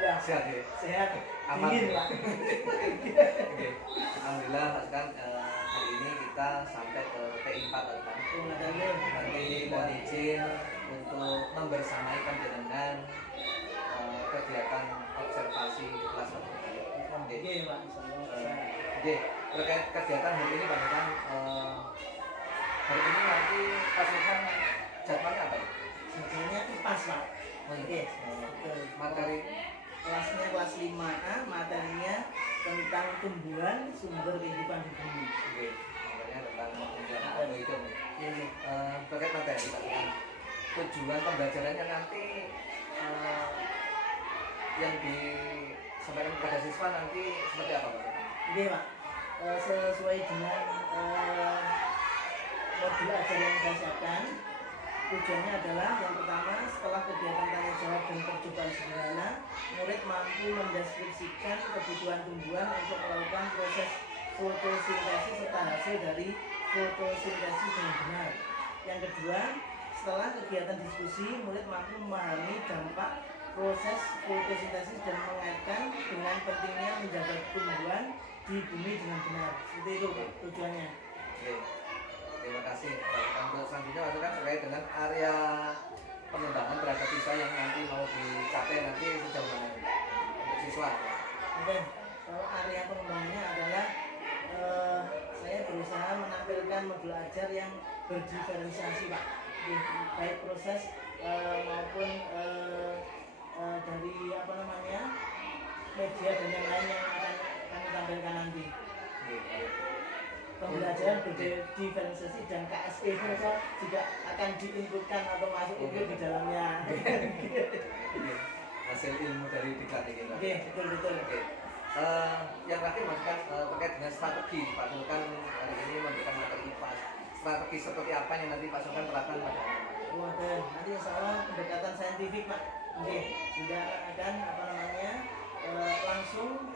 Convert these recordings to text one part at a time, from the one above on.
Alhamdulillah. Sehat ya? Sehat. Aman. Dingin, Pak. Oke. Alhamdulillah pasukan hari ini kita sampai ke T4 pasukan. Nanti mohon izin untuk membersamai panjenengan kegiatan observasi kelas 1. Oke, Pak. Oke, terkait kegiatan hari ini pasukan hari ini nanti pasukan jadwalnya apa ya? Jadwalnya pas, Pak. Oke. Materi Kelasnya kelas 5A, materinya tentang tumbuhan sumber kehidupan di bumi. Oke, makanya tentang tumbuhan apa itu. Ini Terkait materi pasukan tujuan pembelajarannya nanti yang disampaikan kepada siswa nanti seperti apa Pak? Oke, Pak. Sesuai dengan modul ajar yang saya siapkan, tujuannya adalah yang pertama, setelah kegiatan tanya jawab dan percobaan sederhana, murid mampu mendeskripsikan kebutuhan tumbuhan untuk melakukan proses fotosintesis serta hasil dari fotosintesis dengan benar. Yang kedua, setelah kegiatan diskusi, murid mampu memahami dampak proses fotosintesis dan mengaitkan dengan pentingnya menjaga tumbuhan di bumi dengan benar. Seperti itu tujuannya. Oke, terima kasih. Untuk selanjutnya pasukan terkait dengan area pengembangan terhadap siswa yang nanti mau dicapai nanti sejauh mana untuk siswa. Oke, kalau area pengembangannya adalah saya berusaha menampilkan modul ajar yang berdiferensiasi, Pak. Baik proses maupun dari media dan yang lain yang akan kami tampilkan nanti. Pembelajaran berdiferensiasi dan KSP juga akan diinputkan atau masuk input di dalamnya. Hasil ilmu dari diklat ini. Oke, betul. Oke. Yang terakhir pasukan terkait dengan strategi. Pasukan hari ini memberikan materi IPA. Strategi seperti apa yang nanti pasukan terapkan pada nanti insya Allah pendekatan saintifik, Pak. Oke, sudah akan langsung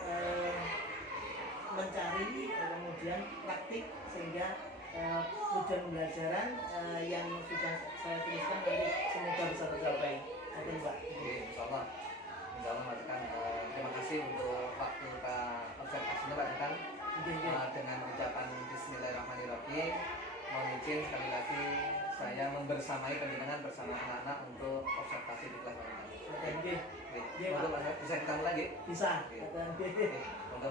mencari kemudian praktik sehingga tujuan pembelajaran yang sudah saya tuliskan nanti semoga bisa tercapai. Oke, Pak. Oke, insya Allah pasukan terima kasih untuk waktu observasinya pasukan dengan ucapan Bismillahirrahmanirrahim. Mohon izin sekali lagi saya membersamai panjenengan bersama anak-anak untuk observasi di kelas pasukan. Oke. Untuk bisa kita mulai lagi? Bisa. Oke. Untuk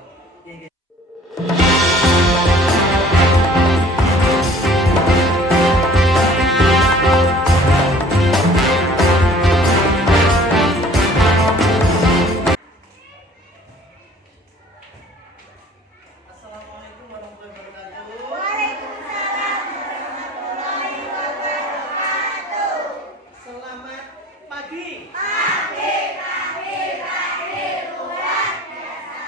Assalamualaikum warahmatullahi wabarakatuh. Waalaikumsalam warahmatullahi wabarakatuh. Selamat pagi. Pagi luar biasa.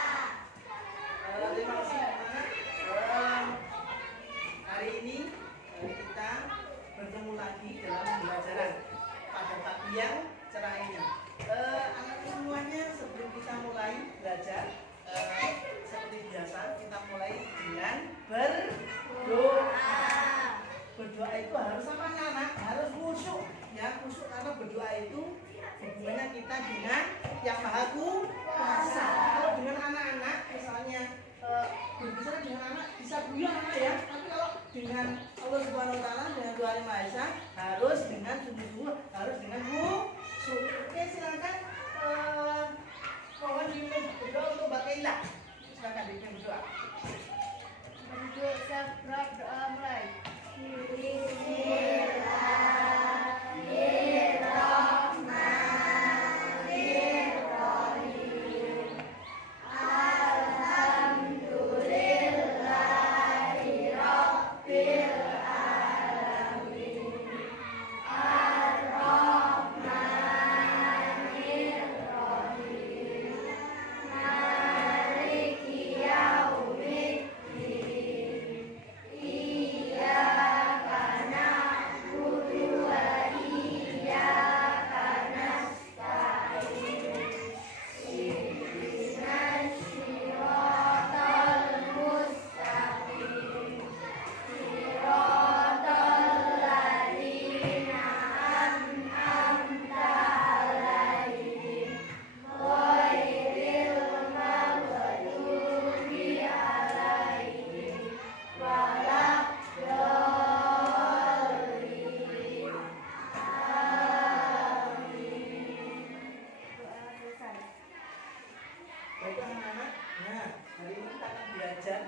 Baik anak-anak, nah hari ini kita akan belajar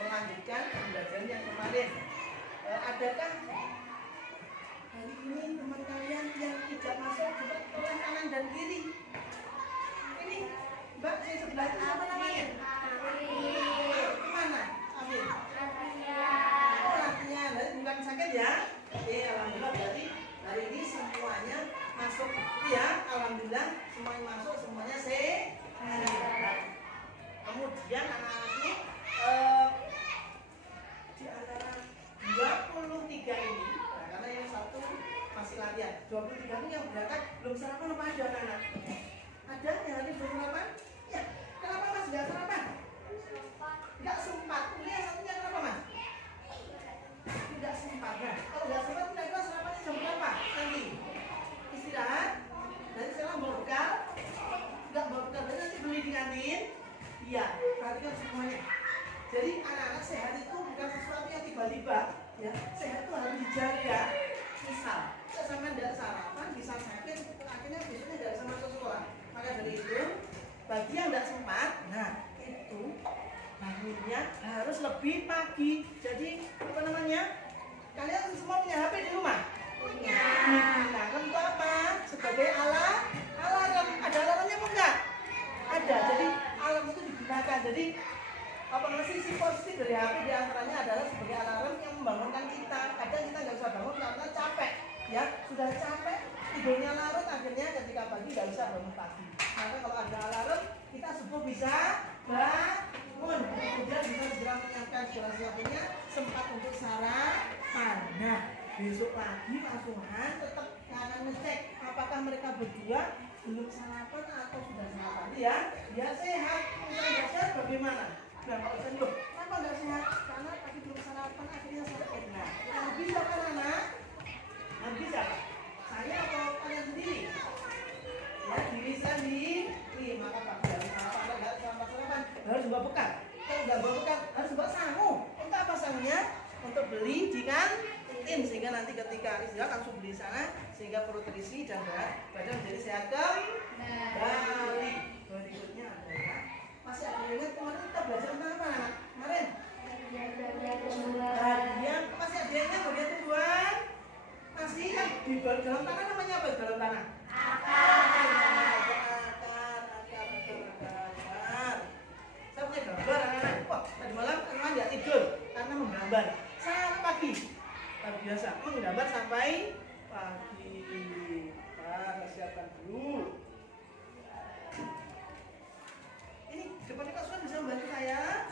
melanjutkan pembelajaran yang kemarin. Adakah hari ini teman kalian yang tidak masuk juga oleh kanan dan kiri? Ini Mbak, saya sebelah itu apa namanya? Kemana? Afif? Oh, artinya bukan sakit ya? Oke, alhamdulillah berarti hari ini semuanya masuk ya, alhamdulillah semuanya masuk, semuanya sehat. Kemudian anak-anakku di antara 23 ini, nah, karena yang satu masih latihan, 23 ini yang berangkat belum sarapan apa ada anak-anak? Ada yang hari belum sarapan? Ya, kenapa mas nggak sarapan? Nggak sempat. Kemudian satunya kenapa mas? Tidak sempat. Nah, kalau nggak sempat kira-kira sarapannya jam berapa nanti? Istirahat. Nanti sekarang bawa bekal. Nggak bawa bekal, nanti beli di kantin. Iya, perhatikan semuanya. Jadi anak-anak sehat itu bukan sesuatu yang tiba-tiba. Ya, sehat itu harus dijaga. Misal, sama tidak sarapan bisa sakit, akhirnya besoknya tidak bisa masuk sekolah. Maka dari itu, bagi yang tidak sempat, nah itu bangunnya harus lebih pagi. Jadi apa namanya? Kalian semua punya HP di rumah? Punya. Nah, untuk apa? Sebagai alarm. Ada alarmnya apa enggak? Ada. Jadi alarm itu digunakan. Jadi apa namanya, sisi positif dari HP diantaranya adalah sebagai alarm yang membangunkan kita. Kadang kita nggak bisa bangun karena capek, ya sudah capek, tidurnya larut, akhirnya ketika pagi nggak bisa bangun pagi. Maka kalau ada alarm, kita subuh bisa bangun, kemudian bisa segera menyiapkan segala sesuatunya, sempat untuk sarapan. Nah, besok pagi Pak Suhan tetap akan ngecek apakah mereka berdua belum sarapan atau sudah sarapan. Ya, dia sehat. Misalnya nggak sehat bagaimana? Nah, kalau saya loh, kenapa nggak sehat? Karena tadi belum sarapan, akhirnya sakit. Nah, yang bisa kan anak? Yang bisa Pak? Saya atau kalian sendiri? Ya, diri sendiri. Maka pagi harus sarapan, nggak sarapan, harus bawa bekal. Kalau nggak bawa bekal, harus bawa sangu. Untuk apa sangunya? Untuk beli di kantin, sehingga nanti ketika istirahat langsung beli di sana, sehingga perut terisi dan badan menjadi sehat kembali. Berikutnya adalah masih ada yang ingat kemarin kita belajar tentang apa anak? Kemarin? Bagian, masih ada yang ingat bagian tumbuhan? Masih kan di dalam tanah namanya apa dalam tanah? Akar. Saya punya gambar anak-anak. Wah, tadi malam anak nggak tidur karena menggambar sampai pagi. Biasa menggambar sampai pagi. Kita siapkan dulu. Ini depannya Kak Suan bisa membantu saya?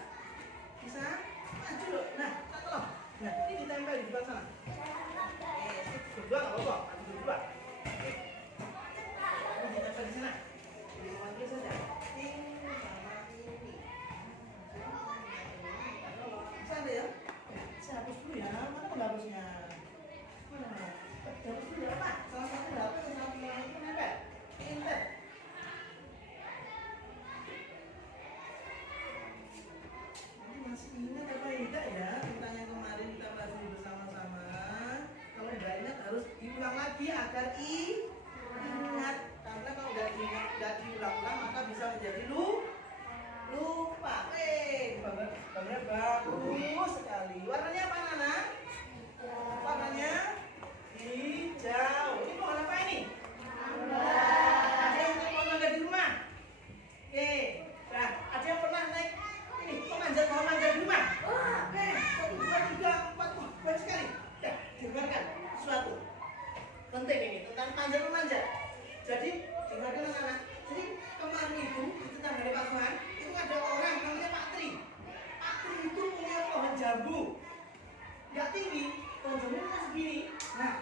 Bisa? Maju loh. Nah, tolong. Nah, ini ditempel di depan sana. Berdua nggak apa-apa. Berdua. Ini ditempel di sana. Di maju saja. Ini sama ini. Bisa ada ya? Saya hapus dulu ya. Mana penghapusnya? Mana? Hapus dulu ya Pak. Salah satu HP, salah satu yang itu nempel. Intet. Masih ingat apa tidak ya tentang yang kemarin kita pelajari bersama-sama? Kalau tidak ingat harus diulang lagi agar ingat. Karena kalau nggak diulang-ulang maka bisa menjadi lupa. Gambarnya bagus sekali. Warnanya apa Nana? Warnanya hijau. Ini pohon apa ini? Ada yang pohon mangga di rumah? Oke. Nah, ada yang pernah naik ini pemanjat pohon mangga di rumah? Oke. 1, 2, 3, 4. Wah, banyak sekali. Ya, dengarkan sesuatu penting ini tentang panjat-memanjat. Jadi dengarkan anak-anak. Jadi kemarin itu tentang hari Pak Tuhan itu ada orang namanya Pak Tri. Pak Tri itu punya pohon jambu. Nggak tinggi, pohon jambu masih segini. Nah,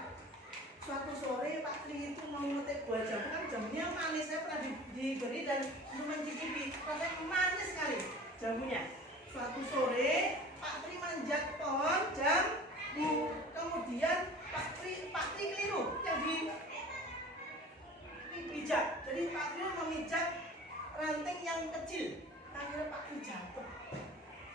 suatu sore Pak Tri itu mau memetik buah jambu, kan jambunya manis. Saya pernah diberi dan mencicipi. Rasanya manis sekali jambunya. Suatu sore Pak Tri manjat pohon jambu. Kemudian Pak Tri keliru yang dipijak. Jadi Pak Tri memijak ranting yang kecil. Akhirnya Pak Tri jatuh.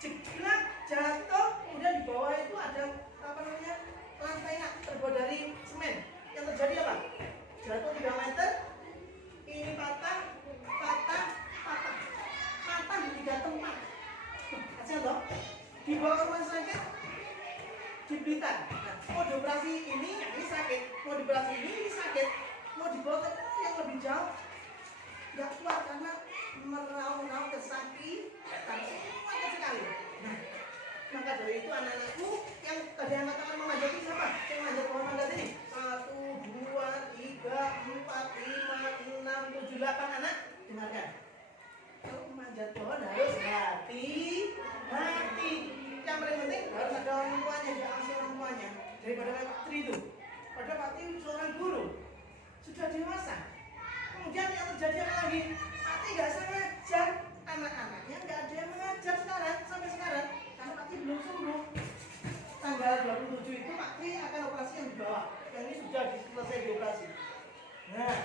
Jeglak jatuh. Kemudian di bawah itu ada apa namanya lantai terbuat dari semen. Yang terjadi apa? Jatuh 3 meter. Ini patah. dibawa ke rumah sakit di Blitar. Nah, mau dioperasi ini sakit, mau dioperasi ini sakit, mau dibawa ke yang lebih jauh nggak kuat karena meraung-raung kesakitan kuat sekali. Nah, maka dari itu anak-anakku yang tadi anak tangan memanjat ini siapa? Yang manjat pohon mangga ini 1, 2, 3, 4, 5, 6, 7, 8 anak. Dengarkan, kalau memanjat pohon harus hati-hati. Yang paling penting harus ada orang tuanya, diawasi orang tuanya. Daripada Pak Tri itu, pada Pak Tri seorang guru sudah dewasa. Kemudian yang terjadi apa lagi? Pak Tri nggak sengaja, anak-anaknya nggak ada yang mengajar sekarang sampai sekarang karena Pak Tri belum sembuh. Tanggal 27 itu Pak Tri akan operasi yang di bawah. Yang ini sudah selesai dioperasi. Nah,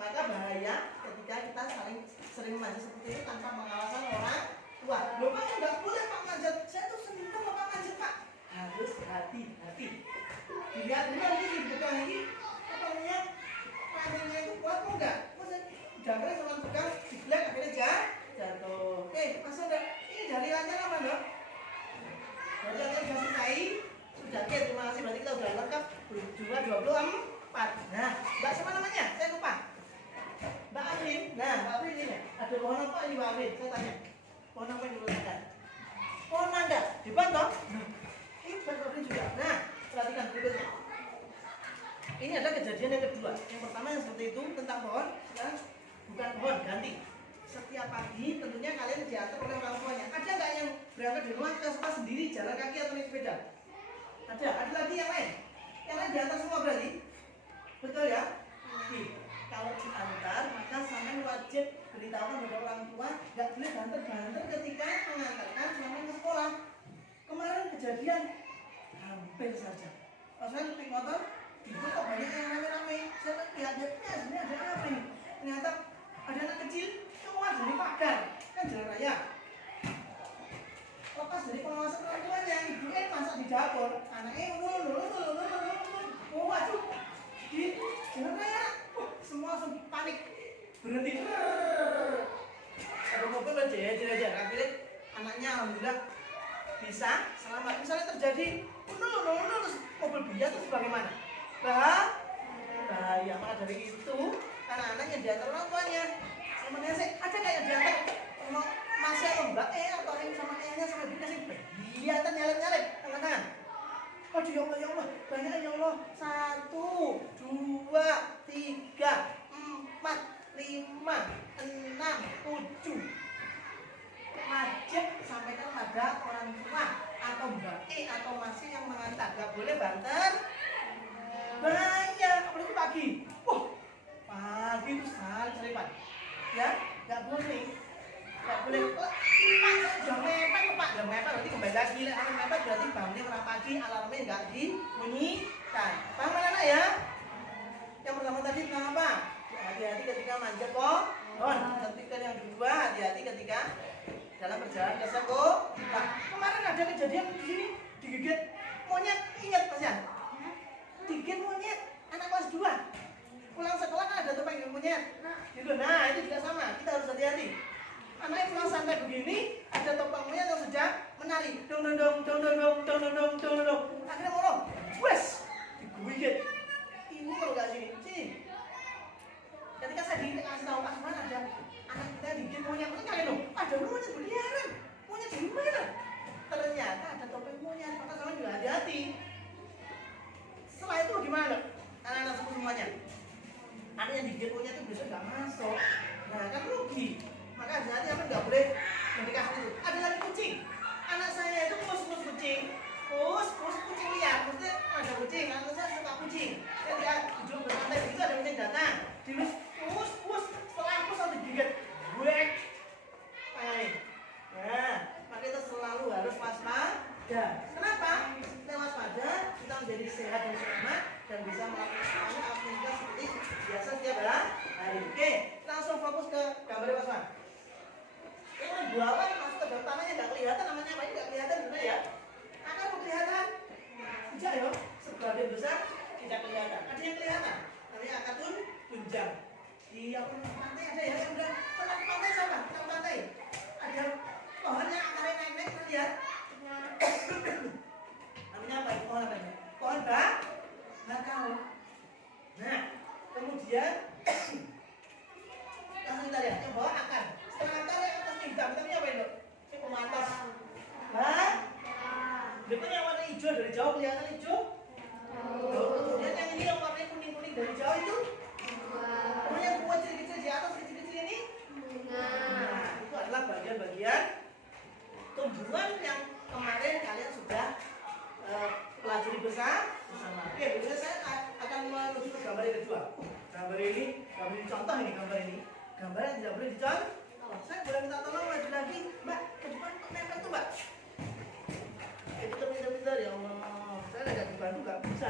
maka bahaya ketika kita sering manjat seperti ini tanpa pengawasan orang tua. Loh Pak, nggak boleh Pak manjat. Saya tuh senang Pak manjat Pak. Harus hati-hati. Dilihat dulu nanti dibuka lagi. Apa namanya? Panjangnya itu kuat kok enggak? Jangan sama tukang dibilang akhirnya jatuh. Masa enggak? Ini dari lancar apa dong? Dari lancar sudah selesai. Sudah terima kasih. Berarti kita sudah lengkap. 24. Nah, Mbak siapa namanya? Saya lupa. Mbak Afrin. Nah, Mbak Afrin ini. Ada pohon apa ini Mbak Afrin? Saya tanya. Pohon apa yang diletakkan? Pohon mangga. Hebat toh? Ini Mbak Afrin juga. Nah, perhatikan berikutnya. Ini adalah kejadian yang kedua. Yang pertama yang seperti itu tentang pohon. Sekarang bukan pohon, ganti. Setiap pagi tentunya kalian diatur oleh orang tuanya. Ada nggak yang berangkat di rumah ke sekolah sendiri, jalan kaki atau naik sepeda? Ada. Ada lagi yang lain? Yang lain diantar semua berarti? Betul ya? Kalau diantar, maka sampai wajib beritahukan kepada orang tua, nggak boleh banter-banter ketika mengantarkan sampai ke sekolah. Kemarin kejadian hampir saja. Pas saya naik motor, itu kok banyak yang rame-rame. Saya lihat-lihatnya sebenarnya ada apa ini? Ternyata ada anak kecil keluar dari pagar, kan jalan raya. Lepas dari pengawasan orang tuanya, ibunya masak di dapur, anaknya waduh, di jalan raya, semua langsung panik, berhenti. Ada mobil aja, akhirnya anaknya alhamdulillah bisa selamat. Misalnya terjadi, terus mobil biar terus bagaimana? Bahaya. Maka dari itu anak-anak yang diantar orang tuanya sama nenek, ada kayak yang diantar masih atau mbak atau yang sama ayahnya sama ibunya sih kelihatan nyalip tangan-tangan. Aduh ya Allah, banyak ya Allah. 1, 2, 3, 4, 5, 6, 7. Wajib sampaikan pada orang tua atau mbak atau masih yang mengantar. Gak boleh banter. Bahaya, apalagi pagi. Pagi itu salipan. Ya, gak boleh. Gak boleh. Udah mepet Pak. Udah mepet berarti kembali lagi. Kalau mepet berarti bangunnya merah pagi, alarmnya gak dibunyikan. Paham anak ya? Yang pertama tadi tentang apa? Hati-hati ketika manjat pohon. Ketika yang kedua, hati-hati ketika dalam perjalanan ke sekolah. Nah, kemarin ada kejadian di sini digigit monyet. Ingat Mas ya? Digigit monyet anak kelas 2. Pulang sekolah kan ada topeng monyet. Gitu. Nah, itu juga sama. Kita harus hati-hati. Anaknya pulang santai begini, ada topeng monyet yang sedang menari. Dong. Akhirnya ngomong, wes, digigit. Ibu kalau nggak sini. Ketika saya dikasih tahu Pak Suman ada anak kita digigit monyet, kalian dong, ada monyet berkeliaran. Monyet di mana? Ternyata ada topeng monyet. Maka sama juga hati-hati. Setelah itu gimana? Anak-anak semuanya. Anak yang digigit monyet itu besok nggak masuk. Nah kan rugi. Maka hati-hati apa nggak boleh mendekati itu. Ada lagi kucing. Anak saya itu pus kucing. Pus kucing liar. Maksudnya ada kucing. Anak saya suka kucing. Saya lihat duduk bersantai begitu ada kucing datang. Dilus pus. Setelah pus sampai digigit. Buek. Nah, maka kita selalu harus waspada. Kenapa? Kita waspada, kita menjadi sehat dan selamat dan bisa melakukan aktivitas seperti biasa setiap hari. Oke, langsung fokus ke gambar Mas Wan. Yang bawah masuk ke dalam tanahnya nggak kelihatan, namanya apa ini nggak kelihatan benar ya? Akan kelihatan, tidak ya? Sebagian besar tidak kelihatan. Ada yang kelihatan, namanya akatun tunjang. Di pantai ada ya yang udah pernah ke pantai siapa? Tahu pantai? Ada pohonnya akarnya naik-naik, lihat. ini gambar ini. Gambar yang tidak boleh dicontoh. Saya boleh minta tolong maju lagi, Mbak. Ke depan kok nempel tuh, Mbak. Pintar-pintar ya Allah. Saya nggak dibantu nggak bisa.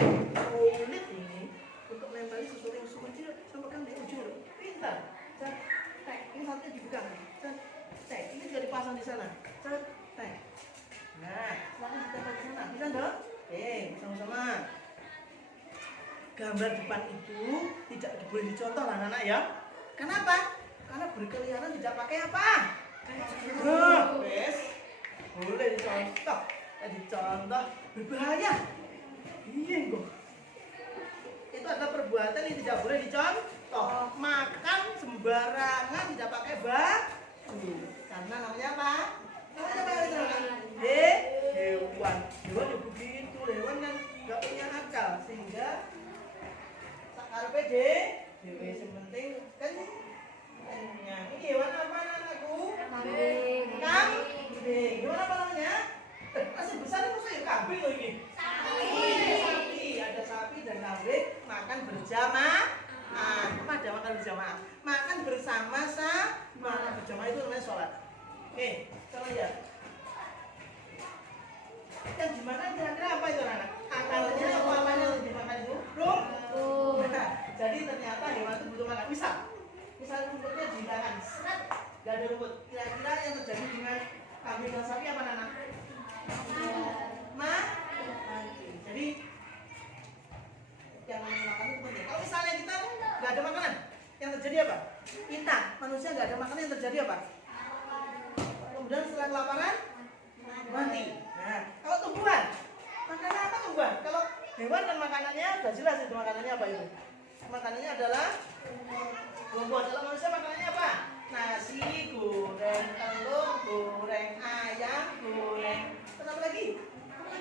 Sulit ini untuk nempelin sesuatu yang kecil sama kan di ujung. Pintar. Ini satunya dipegang. Ini juga dipasang di sana. Nah, selanjutnya ditempel di sana. Bisa dong? Oke, sama-sama. Gambar depan itu tidak boleh dicontoh anak-anak ya. Kenapa? Karena berkeliaran tidak pakai apa? Wes, boleh dicontoh. Dicontoh berbahaya. Iya kok. Itu adalah perbuatan yang tidak boleh dicontoh. Makan sembarangan tidak pakai baju. Karena namanya apa? Namanya apa? Hewan. Hewan ya begitu. Hewan kan nggak punya akal sehingga karepe dhewe sing penting kan punya. Ini hewan apa anakku? Kambing. Kambing. Hewan apa namanya? Masih besar itu saya kambing loh ini. Sapi. Ada sapi dan kambing makan berjamaah. Apa ada makan berjamaah? Makan bersama sama. Berjamaah itu namanya sholat. Oke, coba lihat. Yang dimana kira-kira apa itu anak? Akalnya apa yang dimakan itu? Nah, jadi ternyata hewan itu butuh makan. Misal rumputnya di tangan, gak ada rumput. Kira-kira yang terjadi dengan kambing dan sapi apa anak? Jadi yang makan itu penting. Kalau misalnya kita gak ada makanan, yang terjadi apa? Kita manusia gak ada makanan, yang terjadi apa? Kemudian setelah kelaparan mati. Nah, kalau tumbuhan, makanannya apa tumbuhan? Kalau hewan dan makanannya sudah jelas itu makanannya apa itu? Makanannya adalah rumput. Kalau manusia makanannya apa? Nasi goreng, telur goreng, ayam goreng. Terus apa lagi?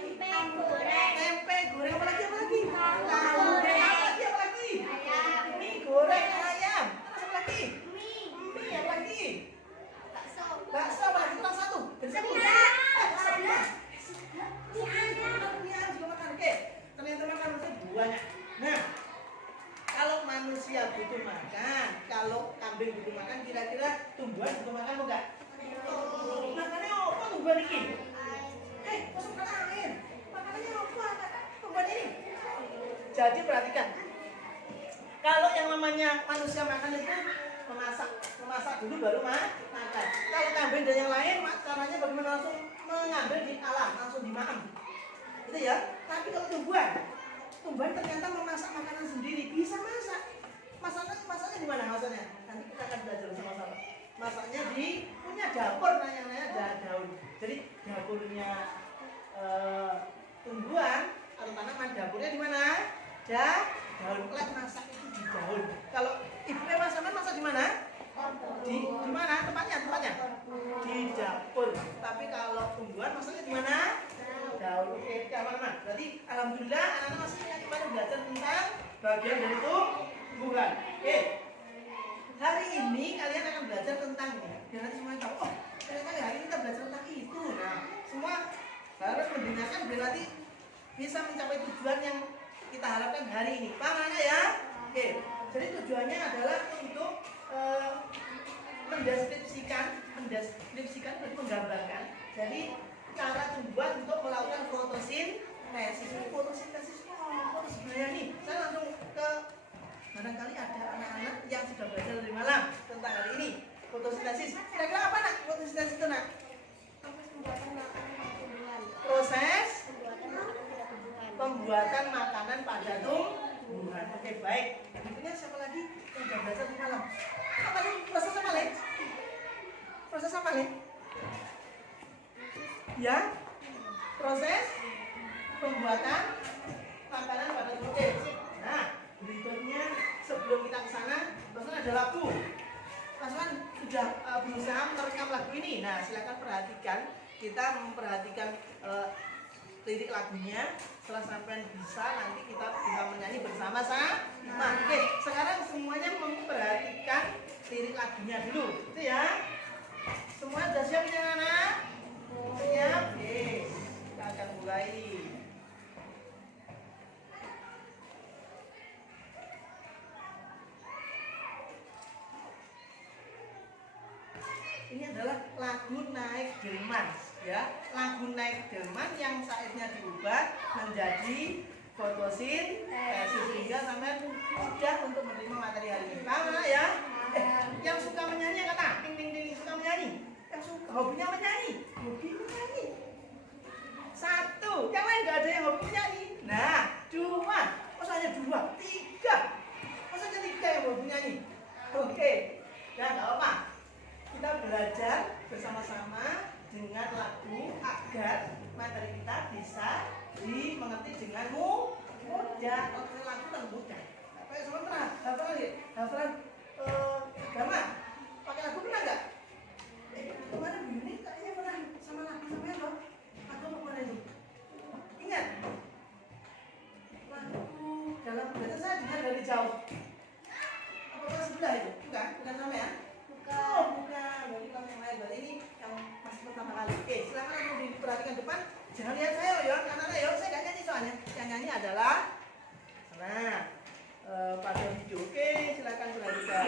Tempe goreng. Apa lagi? Tahu goreng. Apa lagi? Mie goreng, ayam. Terus apa lagi? Mie apa lagi? Bakso apa lagi? Kurang satu. Jadi siapa? Oke, ternyata makan manusia banyak. Nah, kalau manusia butuh makan, kalau kambing butuh makan, kira-kira tumbuhan butuh makan enggak? Makannya apa tumbuhan ini? Masukkan air. Makanannya apa tumbuhan ini? Jadi perhatikan. Kalau yang namanya manusia makan itu memasak dulu baru makan. Kalau kambing dan yang lain, caranya bagaimana? Langsung mengambil di alam, langsung dimakan. Gitu ya. Tapi kalau tumbuhan ternyata memasak makanan sendiri, bisa masak. Masaknya di mana masaknya? Nanti kita akan belajar sama-sama. Masaknya punya dapur, namanya daun. Jadi dapurnya tumbuhan atau tanaman, dapurnya di mana? Daun. Lek masak itu di daun. Kalau ibunya masak di mana? Di mana tempatnya? Di dapur. Tapi kalau tumbuhan masaknya di mana? Daun. Oke, aman-aman. Berarti alhamdulillah anak-anak masih ingat kemarin belajar tentang bagian dari tumbuhan. Oke. Hari ini kalian akan belajar tentang biar nanti semuanya tahu. Oh, ternyata hari ini kita belajar tentang itu. Nah, semua harus mendengarkan biar nanti bisa mencapai tujuan yang kita harapkan hari ini. Paham anak ya? Oke. Jadi tujuannya adalah untuk mendeskripsikan berarti menggambarkan. Jadi cara tumbuhan untuk melakukan fotosintesis. Fotosintesis apa sebenarnya nih? Saya langsung ke barangkali ada anak-anak yang sudah belajar dari malam tentang hari ini. Fotosintesis. Kira-kira apa nak? Fotosintesis itu nak? Proses pembuatan makanan pada tumbuhan. Oke, baik. Berikutnya siapa lagi yang sudah belajar di malam? Apa nih? Proses apa nih? Proses apa nih? Ya, proses pembuatan makanan pada tumbuhan. Nah, berikutnya sebelum kita ke sana, Pasangan ada lagu. Pasangan sudah berusaha merekam lagu ini. Nah, silakan perhatikan. Kita memperhatikan lirik lagunya. Setelah sampai bisa, nanti kita bisa menyanyi bersama-sama. Oke, sekarang semuanya memperhatikan lirik lagunya dulu. Itu ya. Semua sudah siap ya anak? Siap? Oke, kita akan mulai. adalah lagu Naik Delman, ya. Lagu Naik Delman yang syairnya diubah menjadi fotosintesis sehingga sampai mudah untuk menerima materi hari ini. Paham ya? Yang suka menyanyi kata, ting ting ting, suka menyanyi. Yang suka hobinya menyanyi, hobi menyanyi. Satu, yang lain nggak ada yang hobi menyanyi. Nah, dua, masa hanya dua, tiga, masa hanya tiga yang hobi menyanyi. Oke, ya nggak apa. Kita belajar bersama-sama dengan lagu agar materi kita bisa dimengerti dengan mudah. Kalau lagu kan mudah. Kayak sama pernah hafalan agama. Pakai lagu pernah nggak? Kemarin ini kayaknya pernah sama lagu namanya apa? Agama mana itu? Ingat? Lagu dalam bahasa saya dengar dari jauh. Apa sebelah itu? Bukan sama ya? Oh, bukan. Berarti kalau yang lain. Berarti ini yang masih pertama kali. Oke, silakan langsung diperhatikan depan. Jangan lihat saya ya, karena ya saya nggak nyanyi soalnya. Yang nyanyi adalah pada video. Oke, silakan dilanjutkan.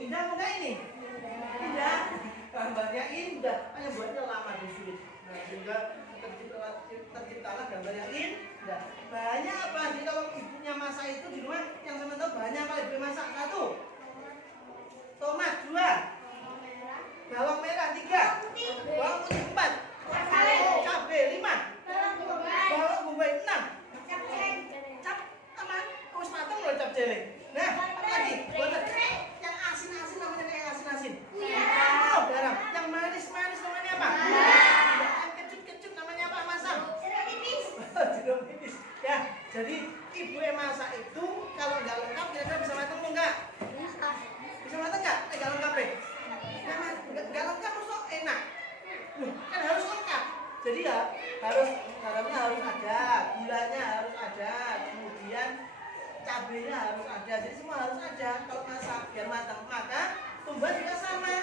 Indah mau nggak ini? Indah. Gambarnya indah, hanya buatnya lama dan sulit. Nah, sehingga terciptalah gambar yang indah. Banyak apa? Jadi kalau ibunya masak itu di rumah yang sama tahu banyak apa ibu masak? 1 tomat, 2 bawang merah, 3 bawang putih, 4 cabai, 5 bawang bombay, 6 cap aman, harus matang loh cap jele. Nah, apa lagi? Yang asin-asin namanya kayak asin-asin. Oh, garam. Yang manis-manis namanya apa? Yang kecut-kecut namanya apa? Masam. Jeruk nipis. Ya, jadi ibu yang masak itu kalau nggak lengkap kira-kira bisa matang nggak? Bisa matang nggak? Nggak lengkap ya? Nggak lengkap kok enak. Kan harus lengkap. Jadi ya garamnya harus ada, gulanya harus ada, kemudian cabenya harus ada. Jadi semua harus ada kalau masak biar matang. Maka tumbuhan juga sama.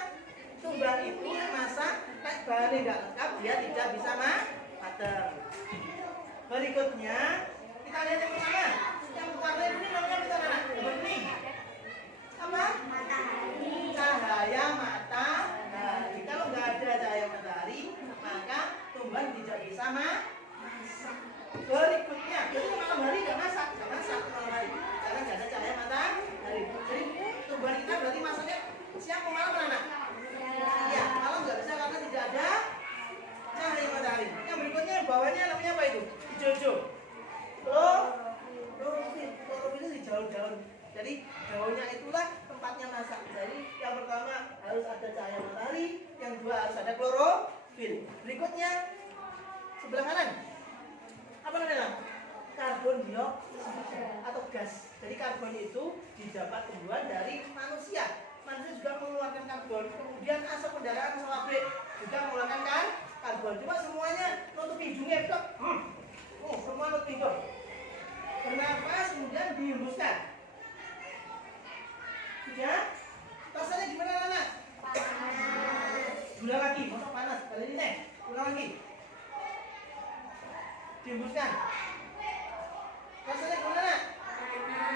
Tumbuhan itu masak, bahannya nggak lengkap dia tidak bisa matang. Berikutnya kita lihat yang pertama. Yang warna ini namanya apa anak? Bening. Apa? Cahaya matahari. Kalau nggak ada cahaya matahari, maka tumbuhan tidak bisa masak. Berikutnya, jadi malam hari nggak masak malam hari karena nggak ada cahaya matahari. Jadi tumbuhan kita berarti masaknya siang atau malam anak? Ya, malam nggak bisa karena tidak ada cahaya matahari. Yang berikutnya bawahnya namanya apa itu? Hijau-hijau. Klorofil itu di daun-daun. Jadi daunnya itulah tempatnya masak. Jadi yang pertama harus ada cahaya matahari, yang kedua harus ada klorofil. Berikutnya sebelah kanan apa namanya? Karbon dioksida atau gas. Jadi karbon itu didapat tumbuhan dari manusia. Manusia juga mengeluarkan karbon. Kemudian asap kendaraan, asap pabrik juga mengeluarkan karbon. Cuma semuanya nutup hidungnya itu. Semua nutup hidung. Bernafas kemudian dihembuskan. Sudah? Rasanya gimana anak? Ulang lagi, masuk panas. Kali ini nih, ulang lagi. Dihembuskan. Rasanya gimana?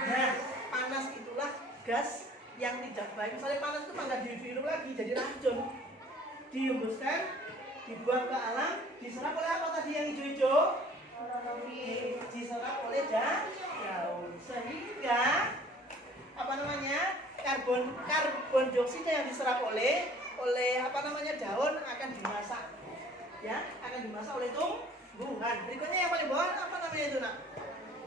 Nah, panas itulah gas yang tidak baik. Misalnya panas itu nggak dihirup lagi, jadi racun. Dihembuskan, dibuang ke alam, diserap oleh apa tadi yang hijau-hijau? Diserap oleh daun. Sehingga apa namanya? Karbon dioksida yang diserap oleh apa namanya daun akan dimasak. Ya, akan dimasak oleh tumbuhan. Berikutnya yang paling bawah apa namanya itu nak?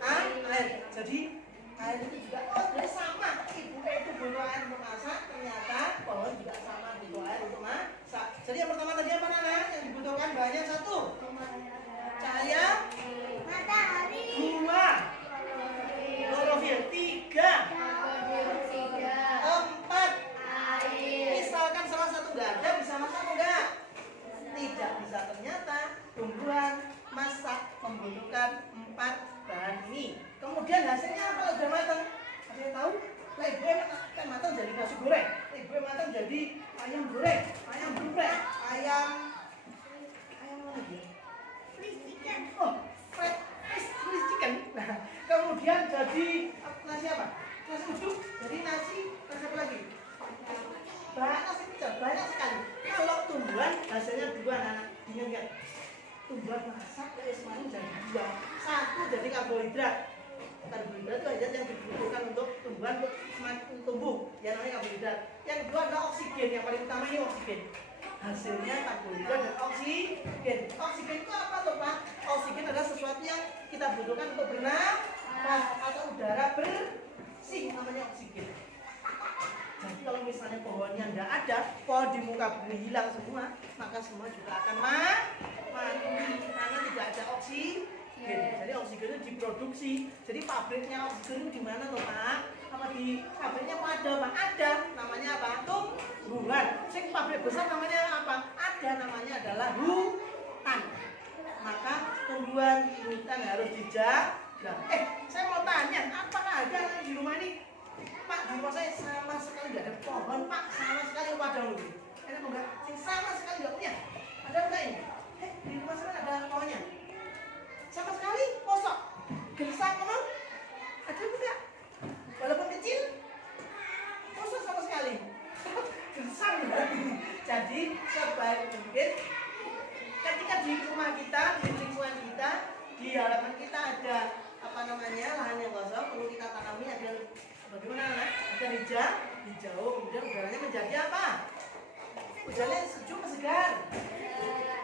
Air. Jadi air itu juga sebenarnya sama. Ibu itu butuh air untuk masak, ternyata pohon juga sama butuh air untuk masak. Jadi yang pertama tadi apa Nana? Yang dibutuhkan banyak 1 cahaya Matahari. 2 klorofil, 3 4 misalkan salah satu nggak ada bisa masak atau enggak? Tidak bisa. Ternyata tumbuhan masak membutuhkan 4 bahan ini. Kemudian hasilnya apa kalau sudah matang? Ada yang tahu? Ibu kan matang jadi nasi goreng. Ibu matang jadi ayam goreng, ayam geprek, ayam apa lagi? Fried chicken. Oh, fried chicken. Nah, kemudian jadi nasi apa? Nasi uduk. Jadi nasi apa lagi? Banyak sekali. Kalau tumbuhan hasilnya 2 anak. Ingat nggak? Tumbuhan masak ya semuanya jadi 2. 1 jadi karbohidrat. Karbohidrat itu zat yang dibutuhkan untuk tumbuhan untuk semakin tumbuh. Yang namanya karbohidrat. Yang kedua adalah oksigen. Yang paling utama ini oksigen. Hasilnya karbohidrat dan oksigen. Oksigen itu apa tuh Pak? Oksigen adalah sesuatu yang kita butuhkan untuk bernafas atau udara bersih, namanya oksigen. Jadi kalau misalnya pohonnya tidak ada, pohon di muka bumi hilang semua, maka semua juga akan mati karena tidak ada oksigen. Jadi oksigen itu diproduksi. Jadi pabriknya oksigen itu di mana tuh Pak? Apa di pabriknya ada Pak? Ada. Namanya apa? Tumbuhan. Sing pabrik besar namanya apa? Ada. Namanya adalah hutan. Maka tumbuhan hutan harus dijaga. Saya mau tanya, apakah ada di rumah ini? Pak, di rumah saya sama sekali tidak ada pohon Pak, sama sekali padang itu. Enak enggak? Sama sekali enggak punya. Ada enggak ini? Di rumah saya ada pohonnya. Sama sekali kosong. Gersang memang? Ada enggak? Walaupun kecil, kosong sama sekali. halaman kita ada apa namanya lahan yang kosong perlu kita tanami agar bagaimana anak? Agar hijau, kemudian udaranya menjadi apa? Udaranya sejuk atau segar?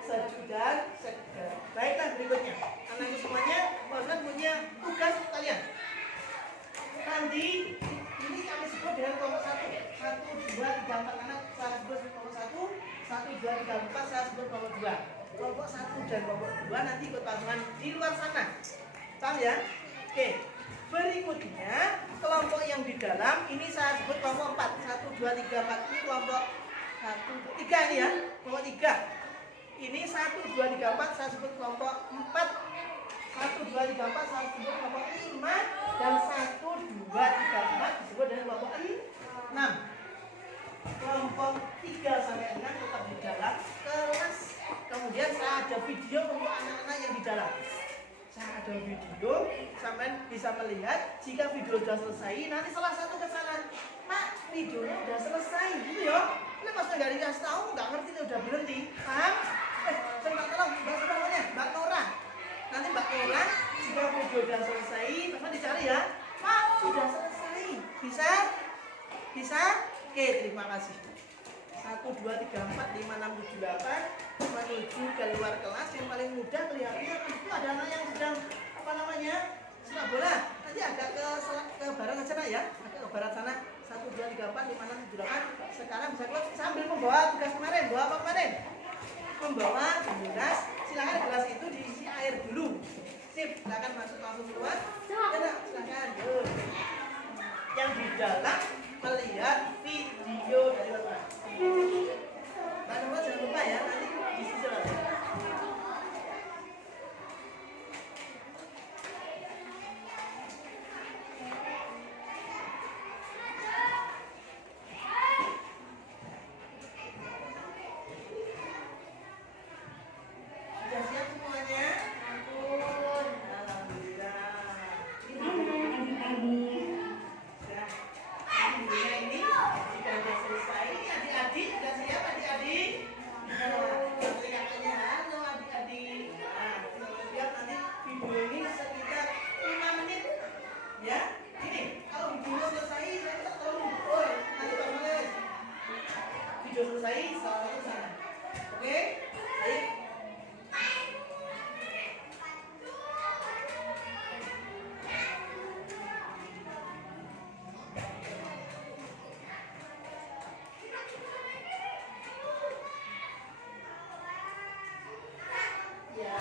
Sejuk dan segar. Baiklah berikutnya, anak semuanya, Pak punya tugas untuk kalian. Nanti ini kami sebut dengan kelompok 1, 1, 2, 3, 4 anak saya sebut kelompok 1, 1, 2, 3, 4 saya sebut kelompok 2. Kelompok 1 dan kelompok 2 nanti ikut pasukan di luar sana. Paham ya? Oke. Berikutnya kelompok yang di dalam ini saya sebut kelompok 4. 1, 2, 3, 4 ini kelompok 1, 3 ini ya. Kelompok 3. Ini 1, 2, 3, 4 saya sebut kelompok 4. 1, 2, 3, 4 saya sebut kelompok 5 dan 1, 2, 3, 4 disebut dengan kelompok 6. Kelompok 3 sampai 6 tetap di dalam kelas. Kemudian saya ada video untuk anak-anak yang di dalam. Saya ada video, sampai bisa melihat jika video sudah selesai, nanti salah satu ke sana, Pak, videonya sudah selesai, gitu ya. Ini maksudnya dari kasih tahu, nggak ngerti ini udah berhenti, paham? Saya minta tolong, Mbak siapa namanya? Mbak Nora. Nanti Mbak Nora, jika video sudah selesai, teman dicari ya. Pak, sudah selesai, bisa? Bisa? Oke, terima kasih. 1, 2, 3, 4, 5, 6, 7, 8 menuju ke luar kelas. Yang paling mudah kelihatannya itu ada anak yang sedang apa namanya sepak bola. Nanti agak ke barat sana ya, agak ke barat sana. 1, 2, 3, 4, 5, 6, 7, 8. Sekarang bisa keluar sambil membawa tugas kemarin. Bawa apa kemarin? Membawa gelas. Silakan gelas itu diisi air dulu. Sip, silakan masuk langsung keluar. Silakan. Yang di dalam melihat video dari Bapak. Mbak Nova jangan lupa ya, nanti di sisi lain. Sudah siap semuanya? Ampun, alhamdulillah. Videonya ini jika sudah selesai, adik-adik sudah siap adik-adik? Kakaknya halo adik-adik. Nah, siap nanti video ini sekitar 5 menit. Ya, ini kalau video selesai saya minta tolong. Nanti Pak Males. Video selesai salah satu sana. Oke? Baik. Ya.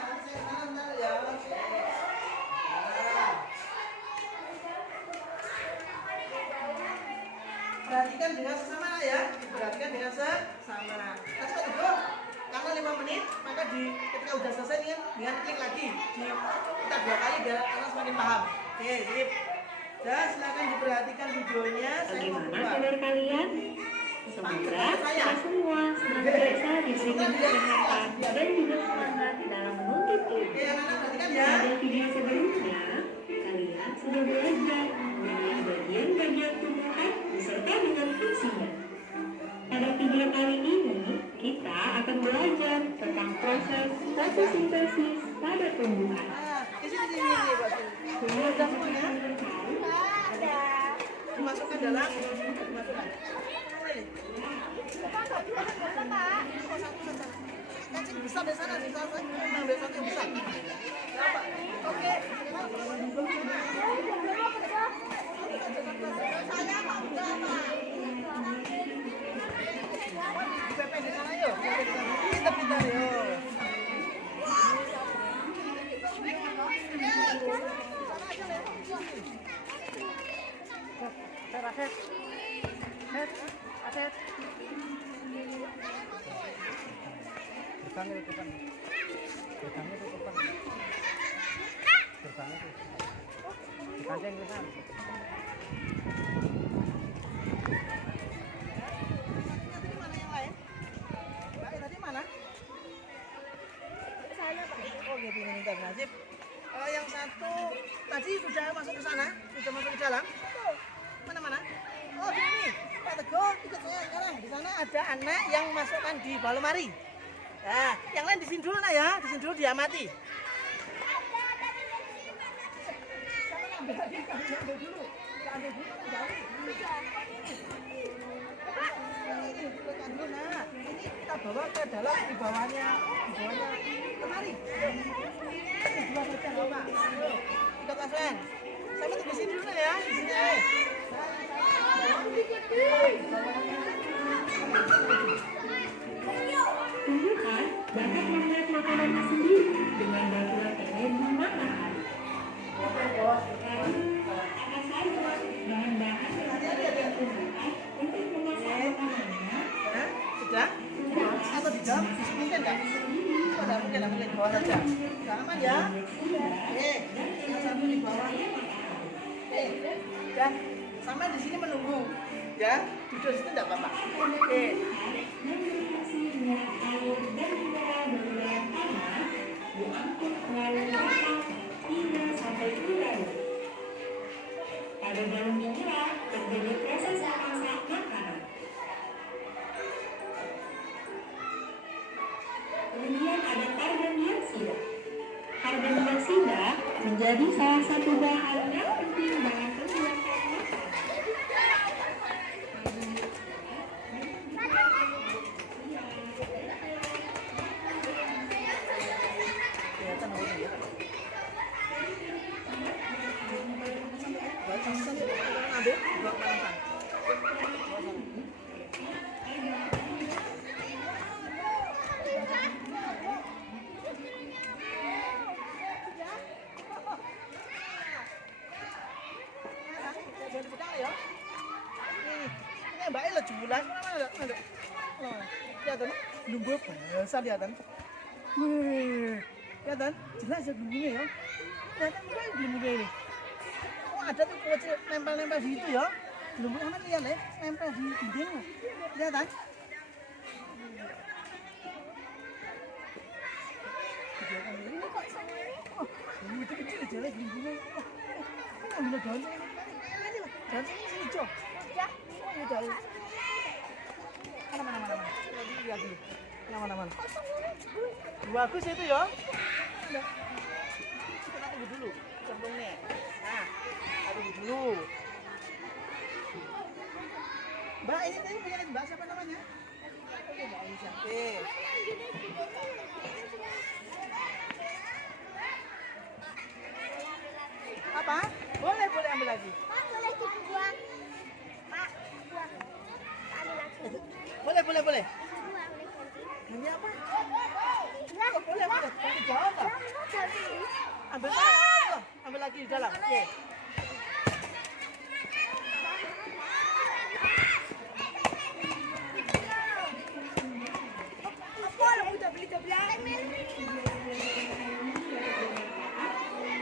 Nanti saya sana ntar ya. Perhatikan dengan sesama ya. Perhatikan dengan sesama. Nanti Pak Teguh, karena 5 menit, maka ketika udah selesai dengan klik lagi. Kita 2 kali biar anak semakin paham. Oke, sip. Dan silakan diperhatikan videonya. Bagaimana kabar kalian? Semoga kita semua senantiasa diberikan kesehatan dan juga semangat dalam menuntut ilmu. Oke, anak-anak perhatikan ya. Pada video sebelumnya, kalian sudah belajar mengenai bagian-bagian tumbuhan beserta dengan fungsinya. Pada video kali ini, kita akan belajar tentang proses fotosintesis pada tumbuhan. Di sini Pak. Sudah semuanya? Dimasukkan dalam dimasukkan. Cacing besar di sana, di sana. Ambil satu yang besar. Berapa? Oke. Saya mau berapa? Pepe di sana yuk. Kita pindah yuk. Aset. Gerbangnya tutupan. Gerbangnya tutupan. Gerbangnya tutupan. Dikancing ke sana. Tadi mana yang lain? Mbak, tadi mana? Saya Pak. Oh, ya bingung minta nasib. Yang satu tadi sudah masuk ke sana, sudah masuk ke dalam. Mana? Oh, di sini. Pak Teguh, ikut saya sekarang. Di sana ada anak yang masukkan di bawah lemari. Nah, yang lain di sini dulu nak. ya, di sini dulu diamati. Nah, ini kita bawa ke dalam di bawahnya lemari. Dua saja nggak apa. Ikut Aslen. Sama tunggu sini dulu ya, di sini. Tunjukkan dapat membuat makanannya sendiri dengan bantuan energi matahari. Apa saja bahan-bahan yang sudah ditentukan untuk memasak makanannya? Nah, sudah? Atau di dalam? Mungkin nggak? Oh, nggak mungkin, di bawah saja. Nggak aman ya? Yang satu di bawah. Dan sama di sini menunggu. Ya, duduk situ nggak apa-apa. Air dan mineral berwarna tanah diangkut melalui kapal hingga sampai ke laut. Pada dalam inilah terjadi proses memasak makanan. Kemudian ada karbon dioksida. Karbon dioksida menjadi salah satu bahan yang penting dalam pembuatan makanan. Mbak lo julas mana? Kelihatan lumbu besar kelihatan. Wih, kelihatan jelas ya lumbunya ya. Kelihatan mulai lumbunya ini. Oh ada tuh kecil nempel-nempel di itu ya. Lumbu mana lihat ya? Nempel di dinding. Kelihatan? Ini kok sama ini? Oh, ini kecil jelas lumbunya. Oh, ambil daun sini. Ini lah, daun sini hijau. Oh, daun. Mana. Lihat dulu. Yang mana? Bagus itu ya. Kita tunggu dulu. Cemplungnya. Nah, tunggu dulu. Mbak, ini tadi punya Mbak siapa namanya? Oke, Mbak Aisyah. Apa? Boleh ambil lagi. Pak, boleh dibuang. Pak, buang. Ambil lagi. Boleh. Buang. Ini apa? Ya, Oh, boleh. Tapi jawab lah. Ambil lagi di dalam. Oke.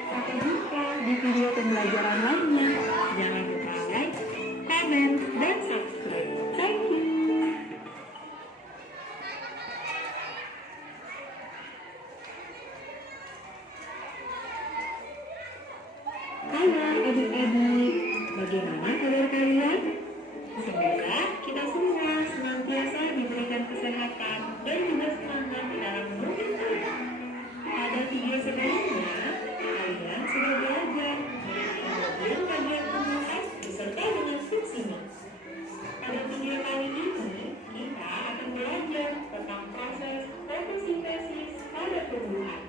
Sampai jumpa di video pembelajaran lainnya. Jangan lupa like, comment, dan subscribe. Thank you. Halo adik-adik, bagaimana kabar kalian? Semoga kita semua senantiasa diberikan kesehatan dan juga semangat dalam menuntut ilmu. Pada video sebelumnya, kalian sudah belajar mengenai bagian tumbuhan beserta dengan fungsinya. Pada video kali ini, kita akan belajar tentang proses fotosintesis pada tumbuhan.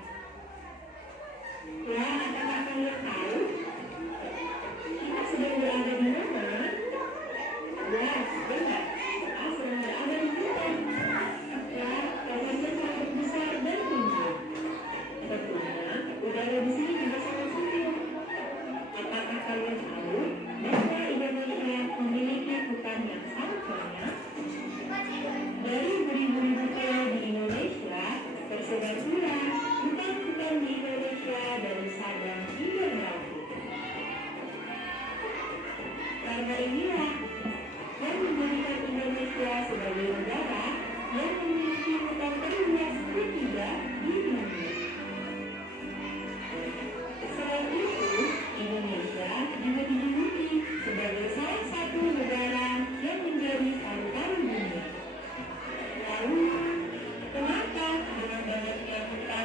Ya, apakah kalian tahu kita sedang berada di mana? Ya, benar. Kita sedang berada di hutan. Ya, pohonnya sangat besar dan tinggi. Tentunya, udara di sini juga sangat sejuk. Apakah kalian tahu bahwa Indonesia memiliki hutan yang sangat banyak? Dari beribu-ribu pulau di Indonesia, tersebar pula hutan-hutan di Indonesia dari Sabang hingga Merauke. Karena inilah yang menjadikan Indonesia sebagai negara yang memiliki hutan terluas ketiga di dunia. Selain itu, Indonesia juga dijuluki sebagai salah satu negara yang menjadi paru-paru dunia. Lalu, kenapa dengan banyaknya hutan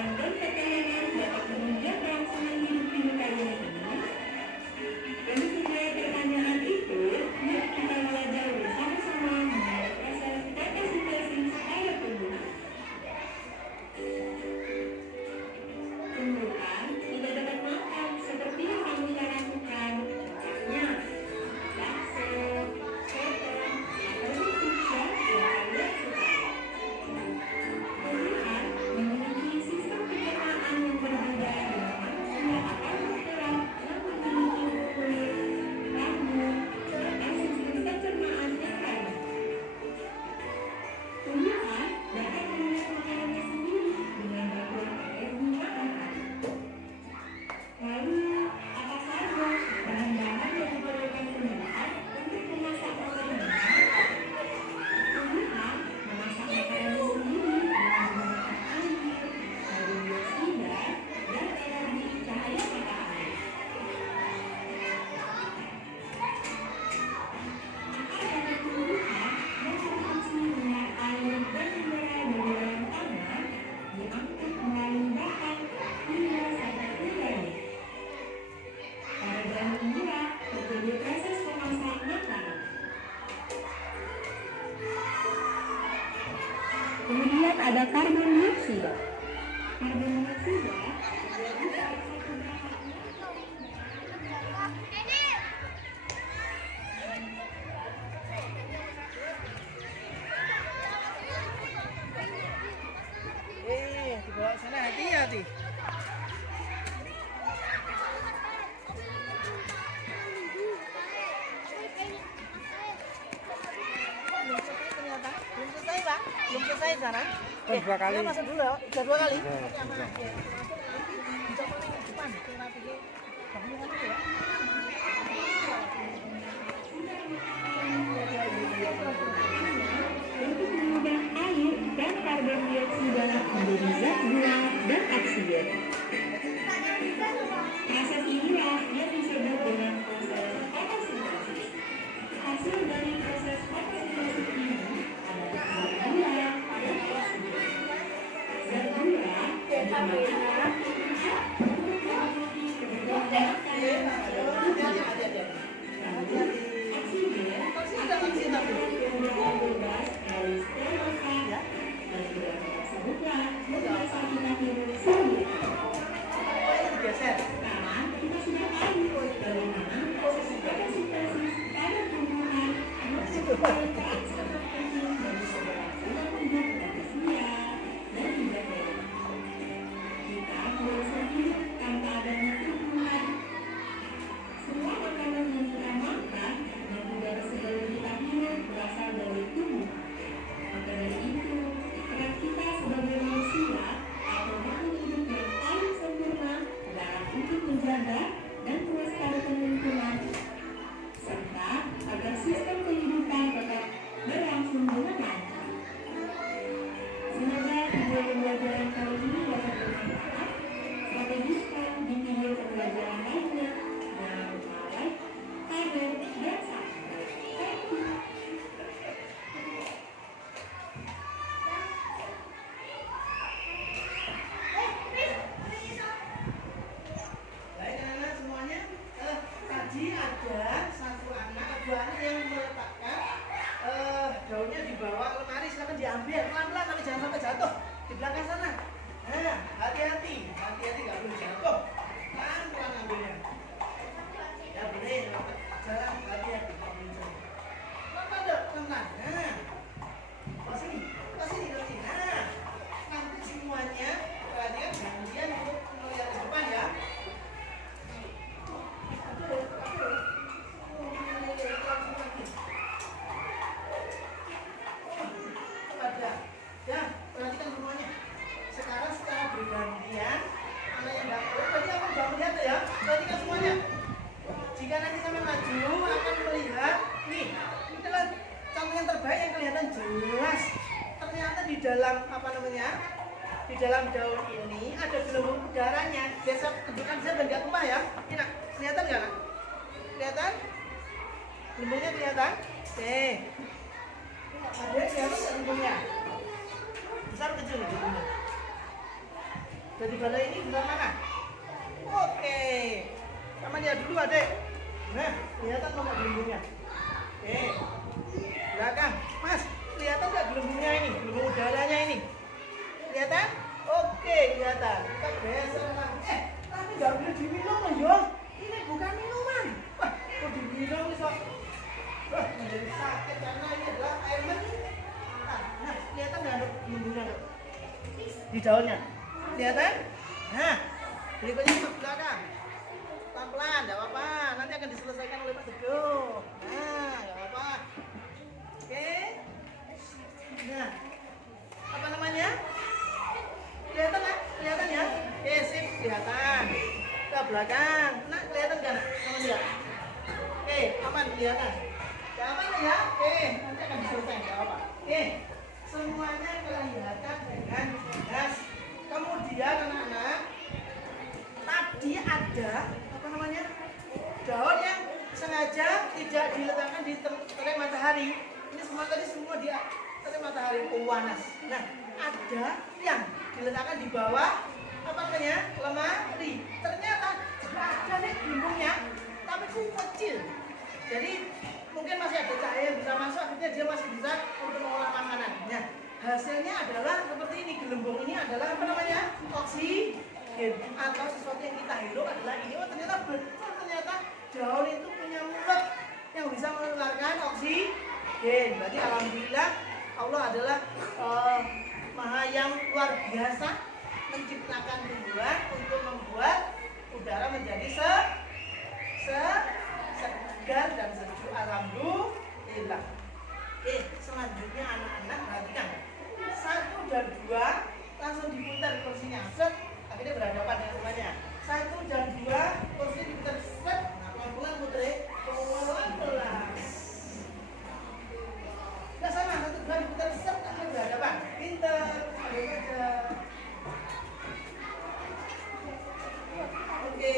hati-hati. Belum selesai ternyata. Belum selesai, Pak. Belum selesai sana. Kan 2 kali. Ya, masuk dulu ya. Udah 2 kali. Ya, Oke, aman. bisa. Oke. Masuk paling depan. Kira pikir. Gabungan itu ya. Untuk mengubah air dan karbon dioksida menjadi zat buang dan oksigen. Proses inilah yang disebut dengan proses fotosintesis. Hasil dari proses fotosintesis ini adalah zat gula dan oksigen. Zat gula dimakan untuk memenuhi kebutuhan Geser. Sekarang kita sudah tahu bagaimana proses fotosintesis pada tumbuhan merupakan keaksesan penting bagi segala pola hidup manusia dan juga hewan. Kita tidak bisa hidup tanpa adanya tumbuhan. Semua makanan yang kita makan dan udara segar yang kita hirup berasal dari tumbuhan. Maka dari itu, peran kita sebagai manusia atau makhluk hidup yang paling sempurna adalah untuk menjaga dan melestarikan lingkungan serta agar sistem kehidupan tetap berlangsung dengan lancar. Semoga video pembelajaran kali ini dapat bermanfaat. Sampai jumpa di video pembelajaran lainnya. Jangan lupa like, comment, dan subscribe. Thank you. Baik anak-anak semuanya, tadi ada satu anak, 2 anak yang meletakkan daunnya di bawah lemari. Silakan diambil pelan-pelan, tapi jangan sampai jatuh di belakang sana. Nah, hati-hati nggak boleh jatuh. Pelan-pelan ambilnya. Ya boleh, jalan hati-hati. Pelan-pelan dong, pelan-pelan. Nah, ke sini. Nah, nanti semuanya perhatikan gantian untuk melihat ke depan ya. Ya, perhatikan semuanya. Sekarang secara bergantian, anak yang nggak tahu, berarti aku udah melihat ya. Perhatikan semuanya. Jika nanti sampai maju, akan melihat nih, ini adalah contoh yang terbaik yang kelihatan jelas. Ternyata di dalam di dalam daun ini ada gelembung udaranya. Biasa tunjukkan saya biar nggak tumpah ya. Ini nak, kelihatan nggak nak? Kelihatan? Gelembungnya kelihatan? Ada yang kelihatan nggak gelembungnya? Besar kecil gelembungnya. Jadi balai ini di mana? Oke. Sama lihat dulu adek. Nah, kelihatan nggak gelembungnya? Belakang, Mas. Kelihatan nggak gelembungnya ini? Gelembung udaranya ini? Kelihatan? Oke, kelihatan. Kita geser lagi. Tapi nggak boleh diminum loh, yo. Ini bukan minuman. Wah, kok diminum nih, Sob? Wah, menjadi sakit karena ini adalah air mani. Nah, kelihatan nggak ada gelembungnya loh? Di daunnya. Kelihatan? Nah, berikutnya ke belakang. Pelan-pelan, nggak apa-apa. Nanti akan diselesaikan oleh Pak Teguh. Nah, nggak apa-apa. Oke. Nah, apa namanya? Kelihatan lah, kelihatan ya? Oke, sip, kelihatan. Ke belakang. Nah, kelihatan kan? Sama dia. Oke, aman kelihatan. Ya, aman ya? Oke, nanti akan diselesaikan, nggak apa-apa. Oke, semuanya kelihatan dengan jelas. Kemudian anak-anak, tadi ada apa namanya? Daun yang sengaja tidak diletakkan di terik matahari. Ini semua tadi semua di terik matahari panas. Nah, ada yang diletakkan di bawah apa namanya? Lemari. Ternyata ada nih gelembungnya, tapi kecil. Jadi mungkin masih ada cahaya yang bisa masuk, akhirnya dia masih bisa untuk mengolah makanan. Nah, hasilnya adalah seperti ini. Gelembung ini adalah apa namanya? Oksigen atau sesuatu yang kita hirup adalah ini. Oh, ternyata betul, ternyata daun itu punya mulut yang bisa mengeluarkan oksigen. Berarti alhamdulillah Allah adalah Maha yang luar biasa. menciptakan tumbuhan untuk membuat udara menjadi segar dan sejuk. Alhamdulillah. Oke, selanjutnya anak-anak perhatikan. 1 dan 2 langsung diputar kursinya. Set, akhirnya berhadapan dengan temannya. 1 dan 2 kursinya diputar. Set, nah pelan-pelan putar ya. Pelan-pelan. Nah sama, 1, 2 diputar. Set, akhirnya berhadapan. Pintar, aduk aja. Oke.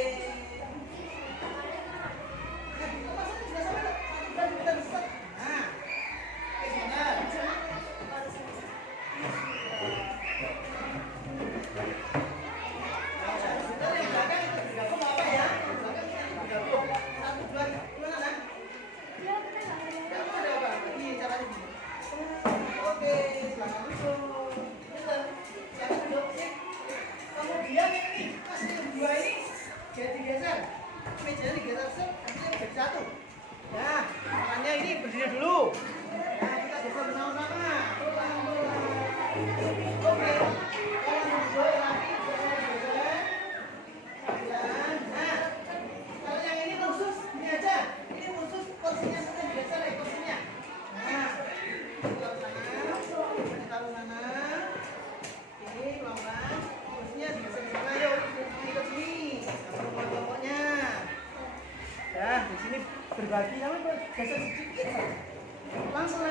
Kemudian ini masih yang 2 ini digeser, mejanya digeser set, nanti jadi 1. Ya, tangannya ini berdiri dulu. Ya, kita geser bersama-sama. Oke, kalau yang 2 lagi geser. Nah, kalau yang ini khusus ini aja. Ini khusus kursinya sudah digeser ya kursinya. Nah, taruh sana. Ini pelan-pelan. Kursinya digeser ke sana, yuk. Ikut sini. Kelompoknya. Ya, di sini berbagi, namun geser sedikit. Langsung.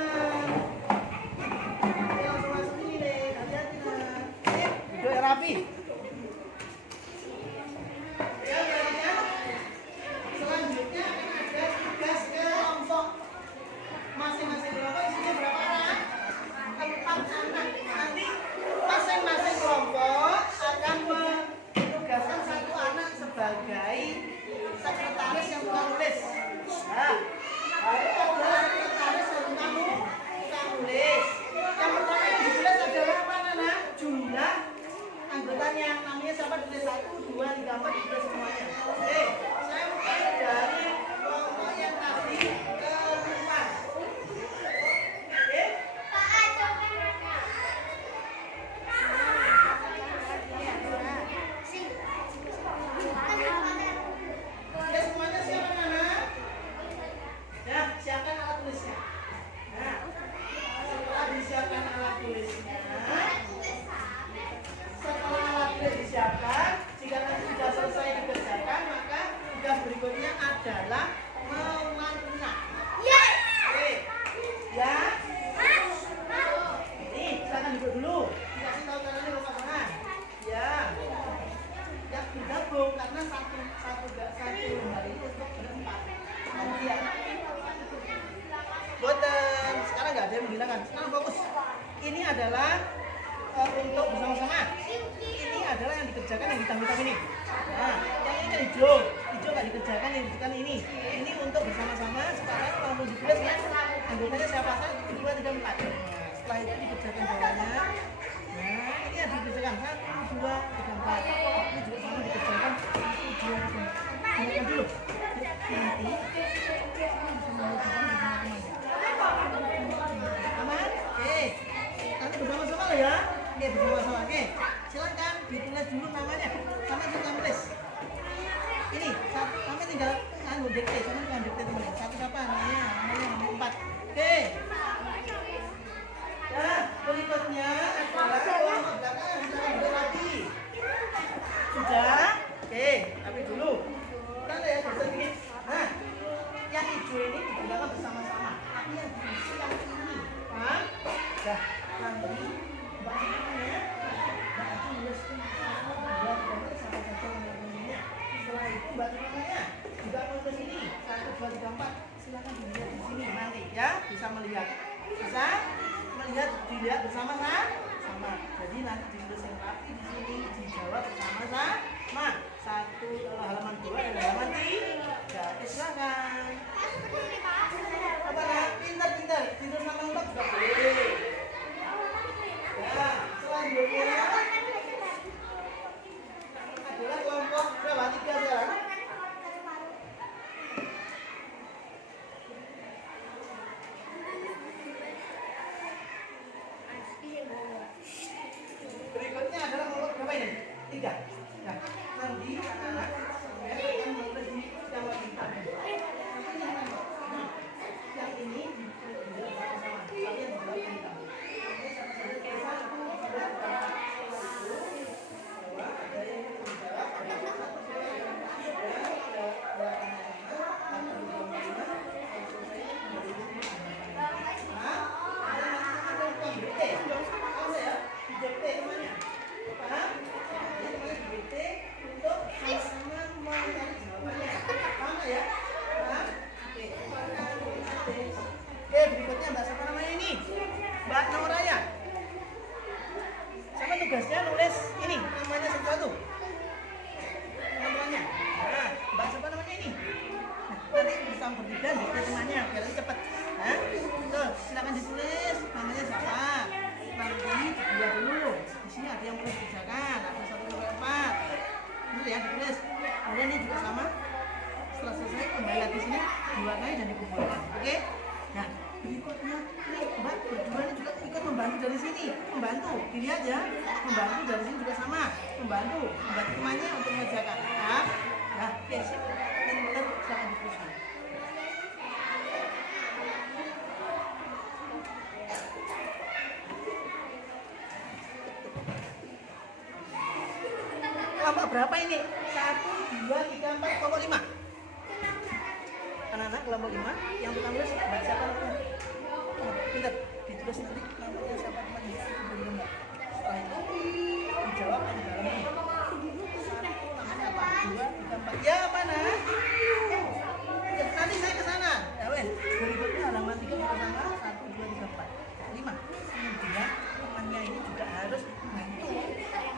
Langsung masuk sini deh. Hati-hati nah. Duduk yang rapi. Ya, berikutnya. Selanjutnya akan ada tugas kelompok. Masing-masing kelompok isinya berapa anak? 4 anak. Nanti masing-masing kelompok akan menugaskan 1 anak sebagai sekretaris yang tukang nulis. Nah, harus ada sekretaris yang tukang nulis. Yang pertama yang ditulis adalah mana nak? Jumlah anggotanya. Namanya siapa? Tulis 1, 2, 3, 4 ditulis semuanya. Oke, saya mulai dari kelompok yang tadi keempat. Oke. Ya semuanya siapa mana? Ya, siapkan alat tulisnya. Nah, setelah disiapkan alat tulisnya, setelah alat tulis disiapkan, jika nanti sudah selesai dikerjakan, maka tugas berikutnya adalah mewarna. Oke, ya. Nih, silakan duduk dulu. Dikasih tahu caranya lupa tangan. Ya. Ya digabung karena satu hari itu untuk berempat. Kemudian boten, sekarang nggak ada yang menghilangkan. Sekarang fokus. Ini adalah untuk bersama-sama. Ini adalah yang dikerjakan yang hitam-hitam ini. Nah, yang ini kan hijau nggak dikerjakan, yang dikerjakan ini. Ini untuk bersama-sama. Sekarang langsung ditulis ya. Anggotanya siapa saja? 1, 2, 3, 4. Nah, setelah itu dikerjakan jawabannya. Nah, ini yang dikerjakan 1, 2, 3, 4. Ini juga sama dikerjakan 1, 2, 3, 4. Ingatkan dulu. Nanti aman? Oke. Nanti bersama-sama lah ya. Oke, bersama-sama. Oke. Silakan ditulis dulu namanya. Sama juga tulis. Ini sampai tinggal dikte, sama dengan dikte teman. 1 siapa namanya? Namanya 4. Oke. Nah, berikutnya adalah kelompok belakang yang duduk lagi. Sudah? Oke, tapi dulu. Kita ya bosan dikit. Nah, yang hijau ini digunakan bersama-sama. Tapi yang diisi yang ini, paham? Dah, nanti mbak namanya, mbak akan nulis buat gambar siapa saja yang namanya. Setelah itu mbak namanya juga nulis ini 1, 2, 3, 4. Silakan dilihat di sini nanti ya, bisa melihat. Bisa melihat, dilihat bersama-sama. Jadi nanti ditulis yang rapi di sini, dijawab bersama-sama. 1 halaman 2 dan halaman 3. Silakan. Apa nak? Pintar-pintar. Tidur sama lembab juga boleh. Ya, selanjutnya adalah kelompok berapa? 3 sekarang. Tidak. Nah, nanti anak-anak saya akan menulis di yang lebih hitam. Yang ini tidak sama-sama. Kalian buat yang hitam. Oke, satu-satu tulisan aku sudah bahwa ada yang menjawab, ada yang satu berikutnya Mbak siapa namanya ini? Mbak Nauraya. Sama tugasnya nulis ini namanya satu-satu. Teman-temannya. Nah, Mbak siapa namanya ini? Nah, nanti bersama bertiga dikit temannya biar cepat. Nah, tuh silakan ditulis namanya siapa. Nanti dua dulu. Di sini ada yang perlu dikerjakan. Ada 1 sampai 4. Ini ya ditulis. Kemudian ini juga sama. Setelah selesai kembali lagi sini diwarnai dan dikumpulkan. Oke? Nah, berikutnya ini Mbak berdua ini juga ikut membantu dari sini. Membantu, dilihat ya. Membantu dari sini juga sama. Membantu temannya untuk mengerjakan. Nah, oke sip. Pinter, silakan diteruskan. Kelompok berapa ini? 1, 2, 3, 4, kelompok 5. Anak-anak kelompok 5 yang pertama nulis Mbak siapa namanya? Oh, pintar ditulis nanti kelompoknya siapa namanya? Setelah itu dijawab yang di dalamnya. 1 namanya apa? 2, 3, 4. Ya mana? Nanti saya ke sana. Ya wes. Berikutnya halaman 3 kita sama 1, 2, 3, 4. 5. Kemudian temannya ini juga harus membantu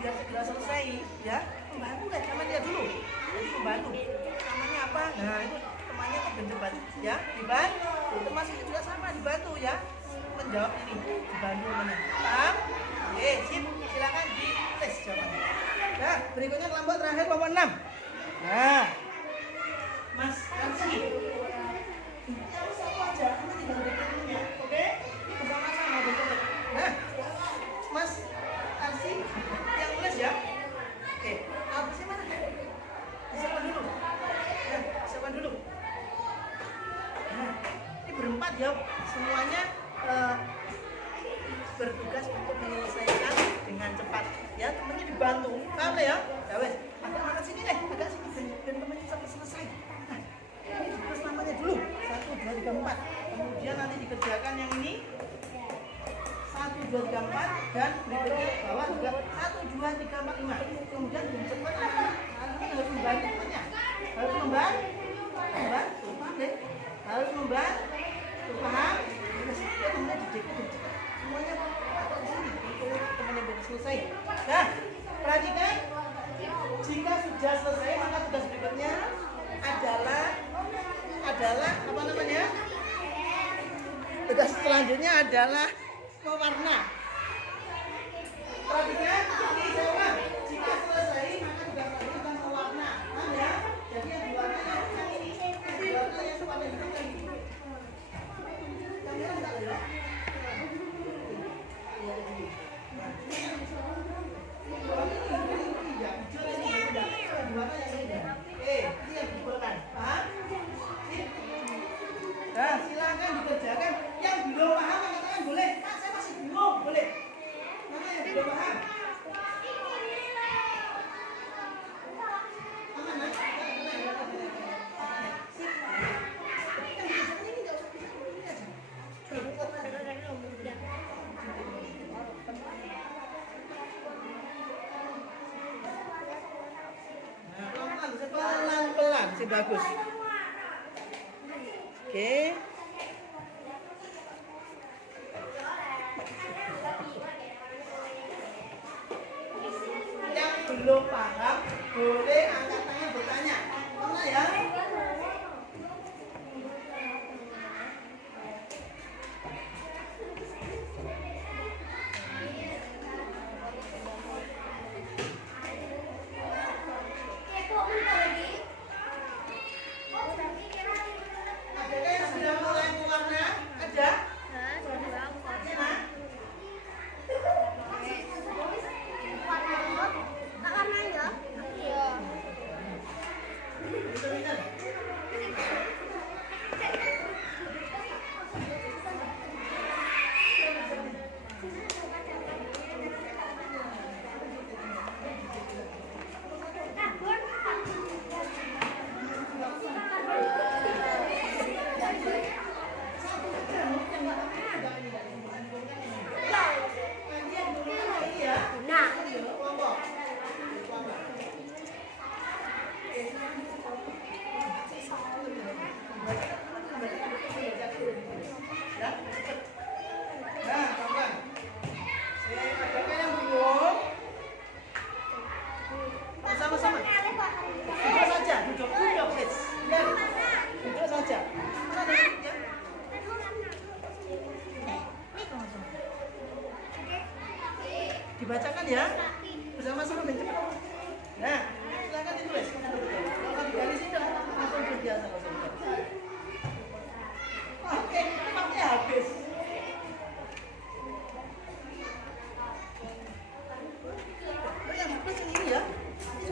biar segera selesai ya. Membantu deh sama dia dulu. Jadi membantu. Namanya apa? Nah itu temannya kok berdebat ya, dibantu. Teman ini juga sama dibantu ya. Menjawab ini dibantu temannya. Paham? Oke, sip. Silakan ditulis jawabannya. Nah, berikutnya kelompok terakhir kelompok 6. Nah, Mas Arsi. Yang satu aja, kamu tinggal bikinnya, oke? Bersama-sama betul. Nah, Mas Arsi yang tulis ya. Oke, Arsi mana? Siapa dulu? Ya, siapa dulu? Nah, ini berempat ya, semuanya bertugas untuk menyelesaikan dengan cepat. Ya, temennya dibantu. Paham ya? Ya wes, agak sini deh, agak sini dan temennya sampai selesai. Nah, ini terus namanya dulu. 1, 2, 3, 4. Kemudian nanti dikerjakan yang ini. 1, 2, 3, 4 dan berikutnya bawah juga 1, 2, 3, 4, 5. Kemudian lebih cepat anak-anak harus membantu temannya. Harus membantu, paham deh? Harus membantu, paham? Terus temennya dicek cepat. Semuanya ada di sini. Temannya sudah selesai. Nah, perhatikan. Jika sudah selesai maka tugas berikutnya adalah apa namanya? Tugas selanjutnya adalah mewarna. Perhatikan, ini jawab. Jika selesai maka tugas selanjutnya mewarna. Paham ya? Jadi yang diwarna yang ini, diwarna yang warna hitam yang ini. Yang merah enggak ya? Iya ini. Ini yang dikumpulkan. Paham? Nah, silakan dikerjakan. Yang belum paham mengatakan boleh. Pak, saya masih bingung, boleh. Mana yang belum paham? Aman, pelan-pelan sih bagus. Oke. Yang belum paham boleh angkat tangan bertanya. Mana ya? Adakah yang sudah mulai mewarna? Ada?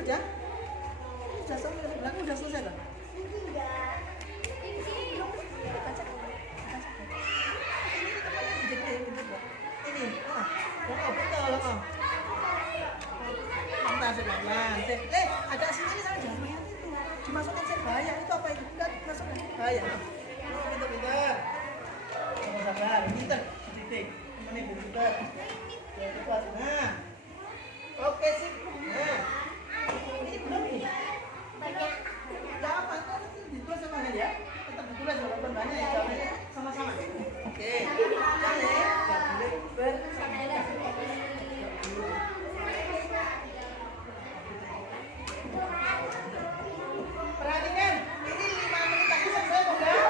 aja. Sudah selesai, belakang udah selesai kan? Ini, betul, Mantap sebelah. Agak sini sana jatuh itu. Dimasukin saya bahaya. Itu apa itu? Enggak masukin bahaya. Pintar. Sabar, pintar. Titik. Ini pintar. Cepat. Nah. Oke sip. Nah. Ini belum nih. Banyak. Enggak apa, ditulis sama ya. Tetap ditulis walaupun banyak ya jawabannya sama-sama. Oke. Jangan perhatikan, ini 5 menit lagi selesai udah?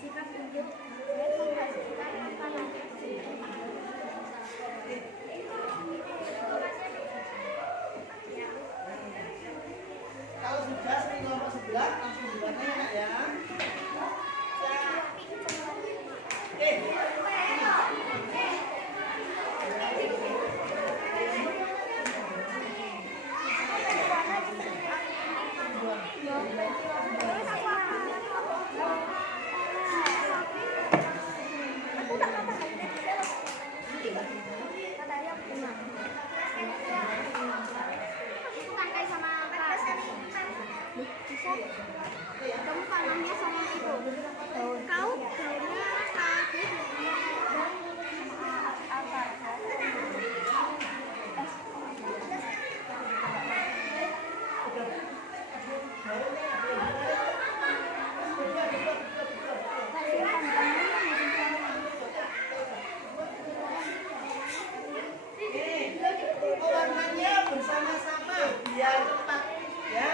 Sifat unjuk dan menghasilkan makanan. Kalau sudah sering kelompok sebelah, langsung buatnya enak ya. Terus aku apa? Aku tak kata katanya benar. Aku tangkai sama Kak. Bisa? Kamu panahnya sama itu. Kau daunnya tadi apa? Warnanya bersama-sama biar cepat ya.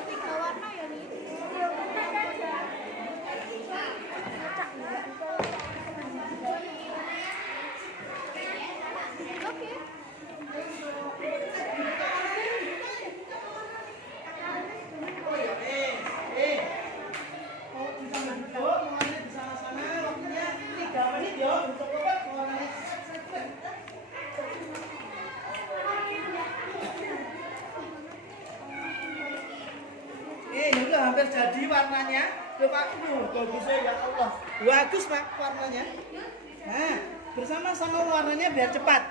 Tiga warna ya nih. Oke. Oh ya, mau bisa menduduk, warnanya bersama-sama, waktunya 3 menit ya untuk lewat warnanya. Ya udah hampir jadi warnanya. Coba bagusnya ya Allah. Bagus Pak warnanya. Nah, bersama-sama warnanya biar cepat.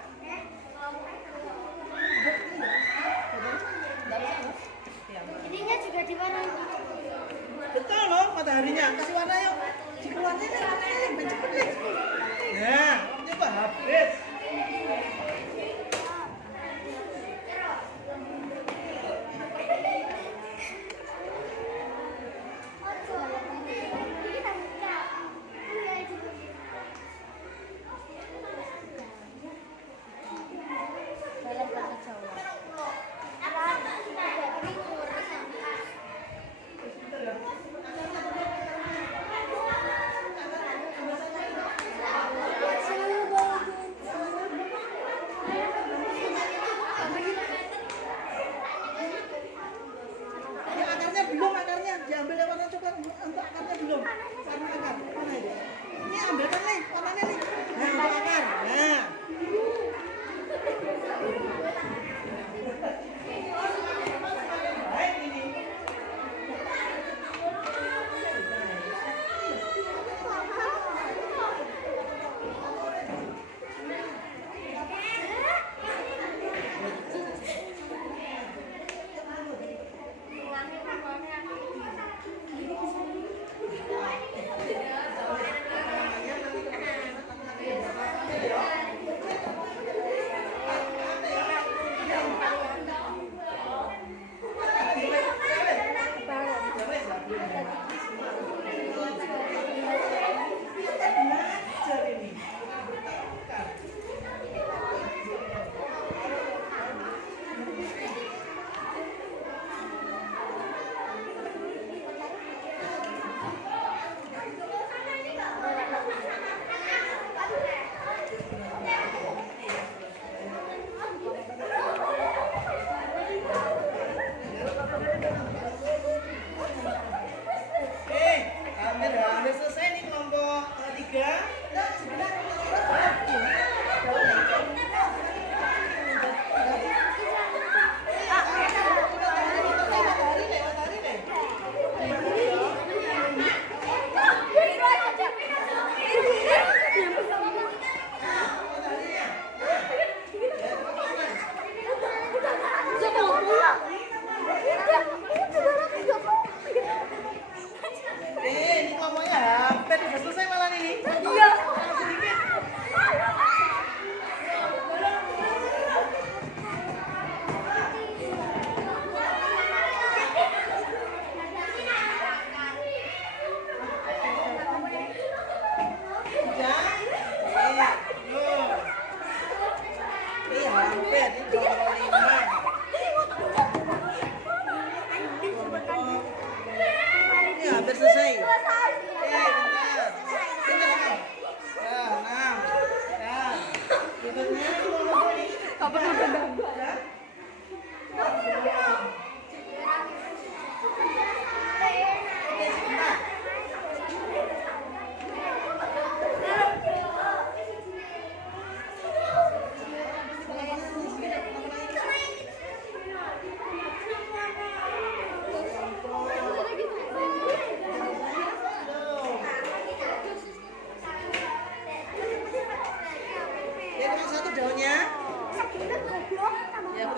Ininya juga diwarnai. Betul loh mataharinya. Kasih warna yuk. Dikeluarnya nih warnanya nih, biar cepet nih. Nah, coba habis.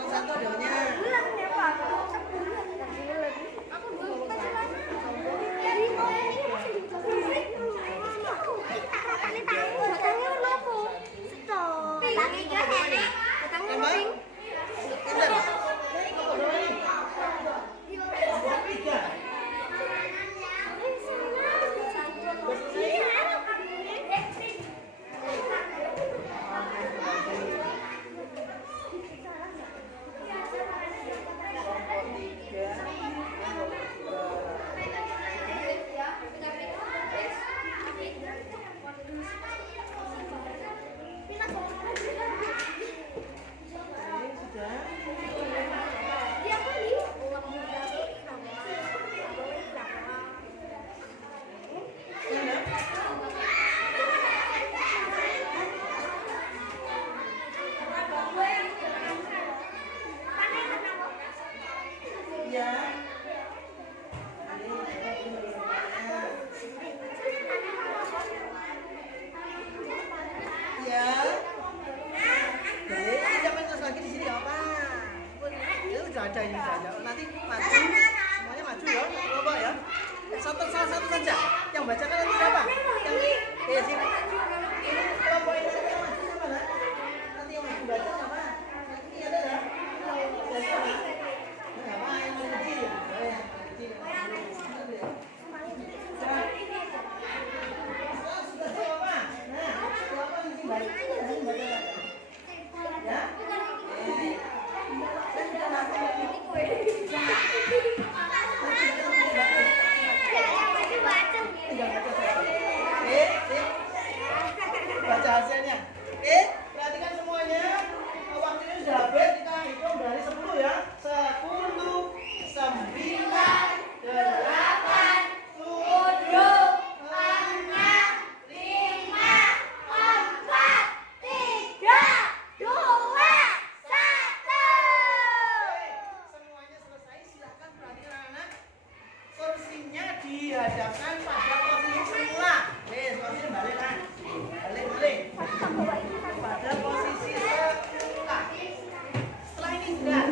Nomor 1 daunnya. Bulan ya Pak. Sebulan. Aku dulu pacaran. Jadi oh ini masih di Batangnya kenapa? Stop. Batangnya juga enak. Batangnya kering. Pinter. Nomor 3. Ada ini saja. Nanti maju, semuanya maju ya, coba ya. Salah satu saja. Yang bacakan nanti siapa? Yang sini. Ini kelompok ini yang maju siapa lah? Nanti yang maju baca siapa? Ini ada ya? Siapa? Siapa yang kecil? Sudah siapa? Nah, siapa yang sini baca? Ya? Baca hasilnya. Perhatikan semuanya. Waktunya sudah habis, kita hitung dari 10 ya. 10, 9, 8, 7, 6, 5, 4, 3, 2, 1. Semuanya selesai, silakan perhatikan anak-anak. Kursinya dihadapkan pada posisi semula. Kursinya balik kan? Balik. Pada posisi semula. Setelah ini sudah.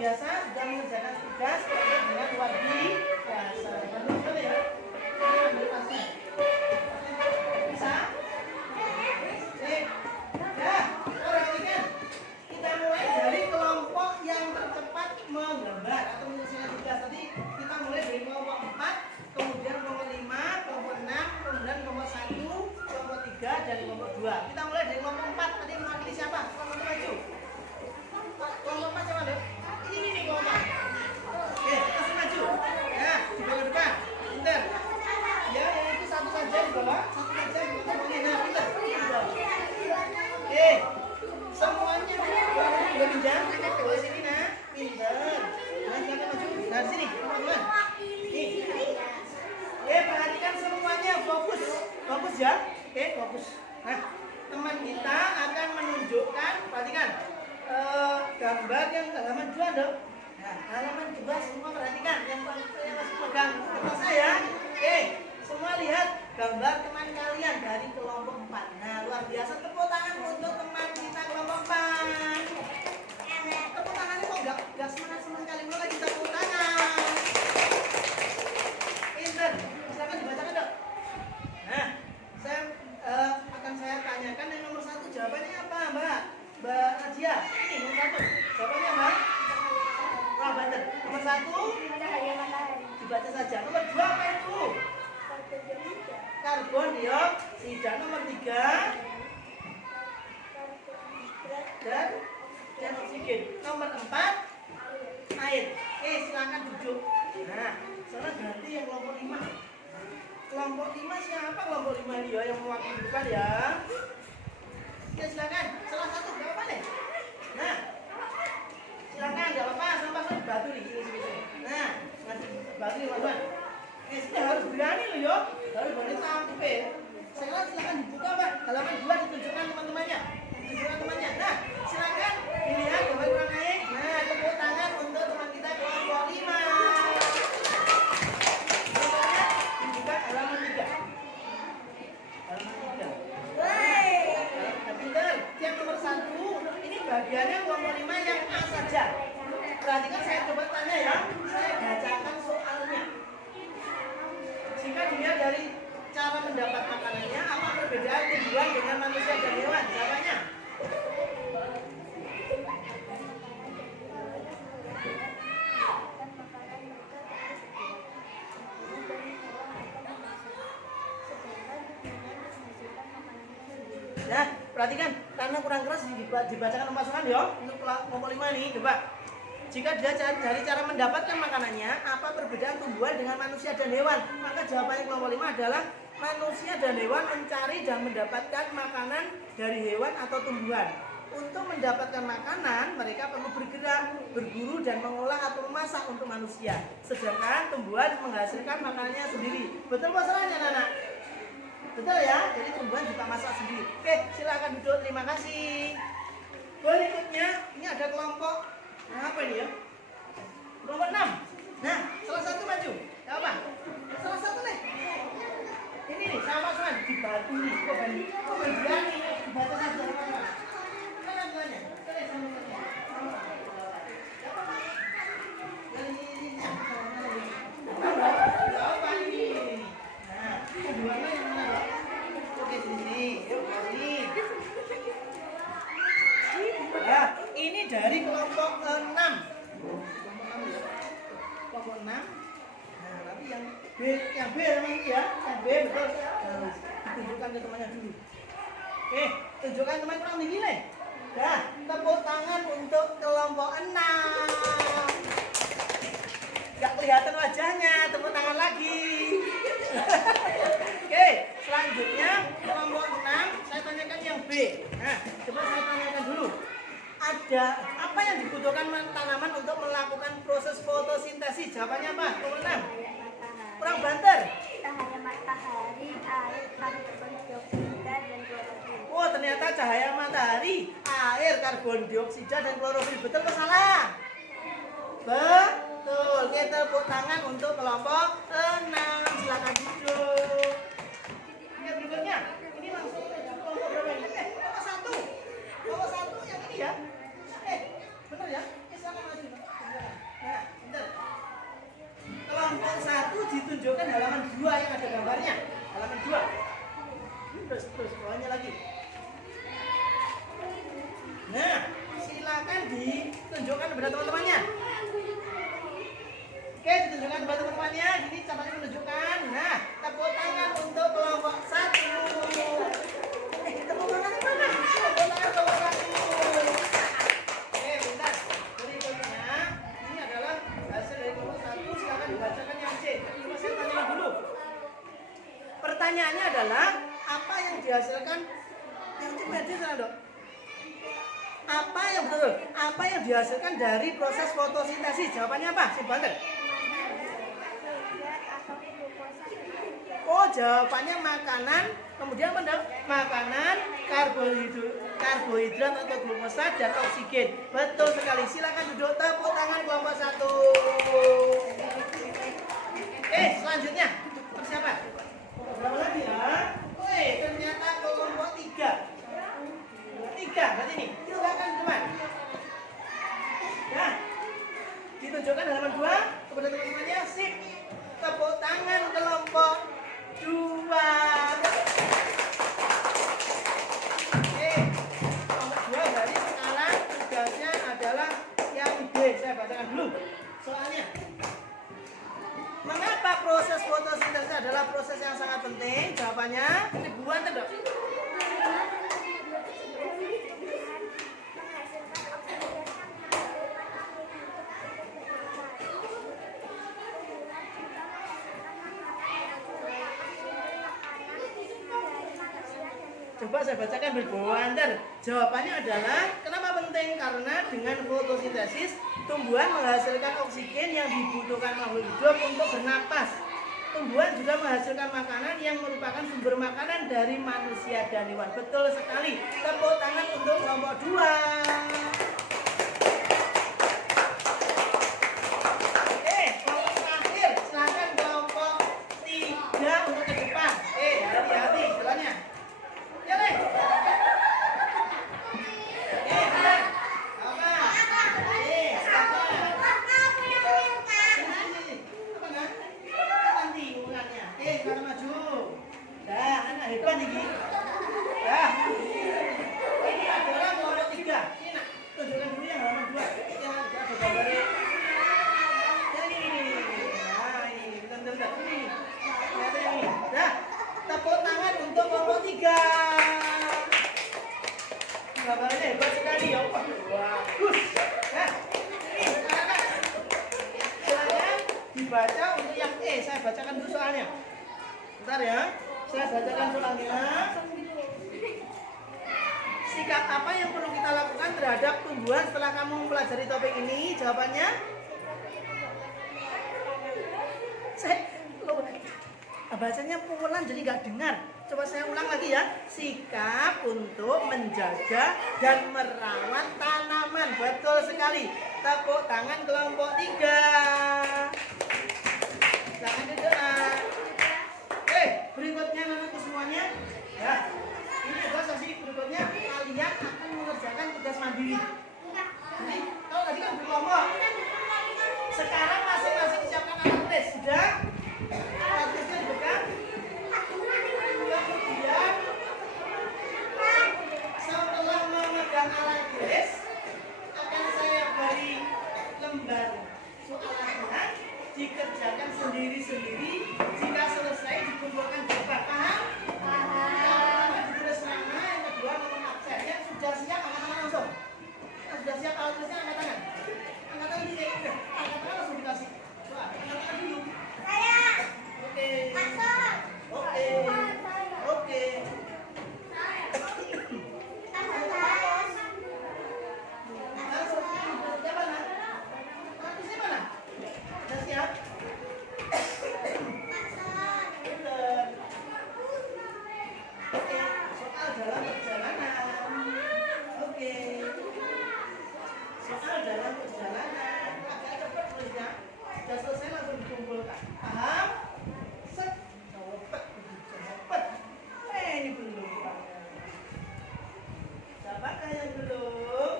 Biasa sudah mengerjakan tugas dengan luar biasa. Betul ya? Bisa? Ya, perhatikan. Kita mulai dari kelompok yang tercepat menggambar atau menyelesaikan tugas. Tadi kita mulai dari kelompok 4, kemudian kelompok 5, kelompok 6, kemudian kelompok 1, kelompok 3, dan kelompok 2. Kita mulai dari kelompok 4. Tadi mewakili siapa? Kelompok 7. Kelompok 4 siapa, Dek? Ini kelompok 4. Oke, kasih maju. Ya, di depan. Pinter. Ya, yang itu satu saja di bawah. Satu saja di bawah. Nah, pinter. Oke. Semuanya udah pinjam. Ke sini, nah. Pinter. Nah, silakan maju. Nah, sini, teman-teman. Nih. Oke, perhatikan semuanya. Fokus. Fokus ya. Oke, fokus. Nah, teman kita akan menunjukkan, perhatikan. Gambar yang halaman 2 dong. Nah, halaman 2 semua perhatikan. Yang masih pegang kertas saya. Oke, semua lihat gambar teman kalian dari kelompok 4. Nah, luar biasa. Tepuk tangan untuk teman kita kelompok 4. Tepuk tangannya kok gak semangat kali mulai kita tepuk tangan. Pinter. Silakan dibacakan dong. Nah, akan saya tanyakan yang nomor 1 jawabannya apa, Mbak? Mbak Nadia, ini nomor 1. Jawabannya Mbak? Wah, benar. Nomor 1 dibaca saja. Nomor 2 apa itu? Karbon dioksida. Nomor 3 dan oksigen. Nomor 4 air. Silakan duduk. Nah, sekarang ganti yang kelompok 5. Kelompok 5 siapa kelompok 5 ini ya yang mewakili depan ya? Oke, silakan. Salah satu berapa nih? Nah, silakan, nggak apa-apa, sampai saya batu nih, sini. Nah, masih batu nih, teman-teman. Sudah harus berani loh, yo. Harus berani sampai. Sekarang silakan dibuka, Pak. Halaman 2 ditunjukkan teman-temannya. Ditunjukkan temannya. Nah, silakan dilihat gambar kurang naik. Nah, tepuk tangan untuk teman kita kelompok 5. Contohnya dibuka halaman 3. Halaman 3. Nah, pinter. Tiap nomor 1 ini bagiannya kelompok 5 yang A saja. Perhatikan, saya coba tanya ya. Saya bacakan soalnya. Jika dilihat dari cara mendapat makanannya, apa perbedaan tumbuhan dengan manusia dan hewan? Jawabannya. Nah, perhatikan, karena kurang keras dibacakan pemasukan ya untuk kelompok 5 ini. Coba. Jika dia dari cara mendapatkan makanannya, apa perbedaan tumbuhan dengan manusia dan hewan? Maka jawabannya kelompok 5 adalah manusia dan hewan mencari dan mendapatkan makanan dari hewan atau tumbuhan. Untuk mendapatkan makanan, mereka perlu bergerak, berburu, dan mengolah atau memasak untuk manusia. Sedangkan tumbuhan menghasilkan makanannya sendiri. Betul masalahnya, anak-anak? Betul ya? Jadi tumbuhan juga masak sendiri. Oke, silakan duduk. Terima kasih. Berikutnya, ini ada kelompok. Nah, apa ini ya? Kelompok 6. Nah, salah satu maju. Apa? Salah satu nih. Ini nih, sama Mas, dibantu nih. Kok berani dibantu saja. Mana buahnya? Coba sama. Apa ini? Nah, buahnya yang mana, Dok? Oke, sini. Yuk, sini. Ya, ini dari kelompok 6. Kelompok 6. Nah, tapi yang B memang ini ya. Yang B betul. Nah, ditunjukkan ke temannya dulu. Oke, tunjukkan teman kurang tinggi nih. Nah, tepuk tangan untuk kelompok 6. Gak kelihatan wajahnya, tepuk tangan lagi. Oke, selanjutnya kelompok 6, saya tanyakan yang B. Nah, coba saya tanyakan dulu. Ada apa yang dibutuhkan tanaman untuk melakukan proses fotosintesis? Jawabannya apa? Kelompok 6. Kurang banter. Cahaya matahari, air, karbon dioksida, dan klorofil. Oh, ternyata cahaya matahari, air, karbon dioksida, dan klorofil. Betul atau salah? Betul. Kita tepuk tangan untuk kelompok 6. Silakan duduk. Oke, berikutnya. Ini langsung kelompok berapa ini? Kelompok 1. Kelompok 1 yang ini ya. Benar ya? Silakan maju. Nah, bentar. Kelompok 1 ditunjukkan halaman 2 yang ada gambarnya. Halaman 2. Terus bawahnya lagi. Nah, silakan ditunjukkan kepada teman-temannya. Oke, ditunjukkan kepada teman-temannya. Gini caranya menunjukkan. Nah, tepuk tangan untuk kelompok 1. Tepuk tangan mana? Tepuk tangan kelompok 1. Oke, bentar. Berikutnya, ini adalah hasil dari kelompok 1. Silakan dibacakan yang C. Coba saya tanya dulu. Pertanyaannya adalah, apa yang dihasilkan yang C sana, Dok? Apa yang betul? Apa yang dihasilkan dari proses fotosintesis? Jawabannya apa? Si Banter. Oh, jawabannya makanan, kemudian makanan, karbohidrat atau glukosa dan oksigen. Betul sekali. Silakan duduk, tepuk tangan kelompok 1. Selanjutnya siapa? Berapa lagi ya? Ternyata kelompok 3. 3 berarti ini. Silakan teman. Nah, ditunjukkan halaman 2 kepada teman-temannya. Sip. Tepuk tangan kelompok 2. Kelompok 2 dari sekarang tugasnya adalah yang B. Saya bacakan dulu soalnya. Mengapa proses fotosintesis adalah proses yang sangat penting? Jawabannya ribuan tidak? Coba saya bacakan berbawander. Jawabannya adalah kenapa penting? Karena dengan fotosintesis tumbuhan menghasilkan oksigen yang dibutuhkan makhluk hidup untuk bernapas. Tumbuhan juga menghasilkan makanan yang merupakan sumber makanan dari manusia dan hewan. Betul sekali. Tepuk tangan untuk kelompok 2. Kelompok terakhir, silakan kelompok 3 untuk ke depan. Hati-hati jalannya. Ya, Leh. Benar. Apa? Silakan. Apa enggak? Nanti ulangannya. Sekarang maju. Dah, anak hebat ini. Dah. Ini adalah kelompok 3. Ini nak tunjukkan dulu yang halaman 2. Yang ada gambarnya. Nah, ini bentar. Ini. Lihat ini. Dah. Tepuk tangan untuk kelompok 3. Gambarnya hebat sekali ya. Bagus. Nah, ini sekarang silakan dibaca untuk yang saya bacakan dulu soalnya. Bentar ya. Saya bacakan soalnya. Sikap apa yang perlu kita lakukan terhadap tumbuhan setelah kamu mempelajari topik ini? Jawabannya? Bacanya pulang jadi nggak dengar. Coba saya ulang lagi ya. Sikap untuk menjaga dan merawat tanaman. Betul sekali. Tepuk tangan kelompok 3. Silakan duduk. Berikutnya anakku semuanya. Ya. Ini adalah sesi berikutnya. Kalian akan mengerjakan tugas mandiri. Jadi kalau tadi kan berkelompok. Sekarang masing-masing siapkan alat tulis. Sudah? Alat tulisnya dipegang. Kemudian setelah memegang alat tulis akan saya beri lembar soalnya, dikerjakan sendiri-sendiri. Jika selesai dikumpulkan jawaban. Paham? Paham. Ditulis nama, yang kedua nomor absennya. Sudah siap angkat tangan langsung. Sudah siap alat tulisnya angkat tangan. Angkat tangan di sini. Angkat tangan langsung dikasih. Coba angkat tangan dulu. Oke. Oke. Sudah siap? Oke, soal dalam perjalanan. Oke. Soal dalam perjalanan. Agak cepat tulisnya. Sudah selesai langsung dikumpulkan. Paham? Set. Cepet. Ini belum. Siapakah yang belum?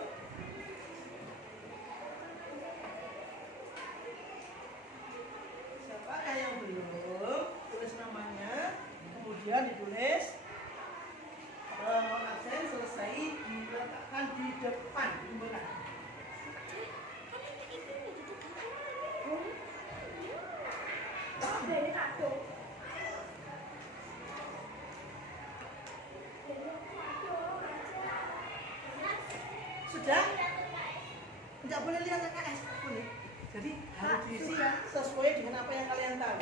Siapakah yang belum? Tulis namanya. Kemudian ditulis. Absen selesai diletakkan di depan. Kumpulkan. Sudah? Tidak boleh lihat KS, boleh. Jadi harus diisi ya sesuai dengan apa yang kalian tahu.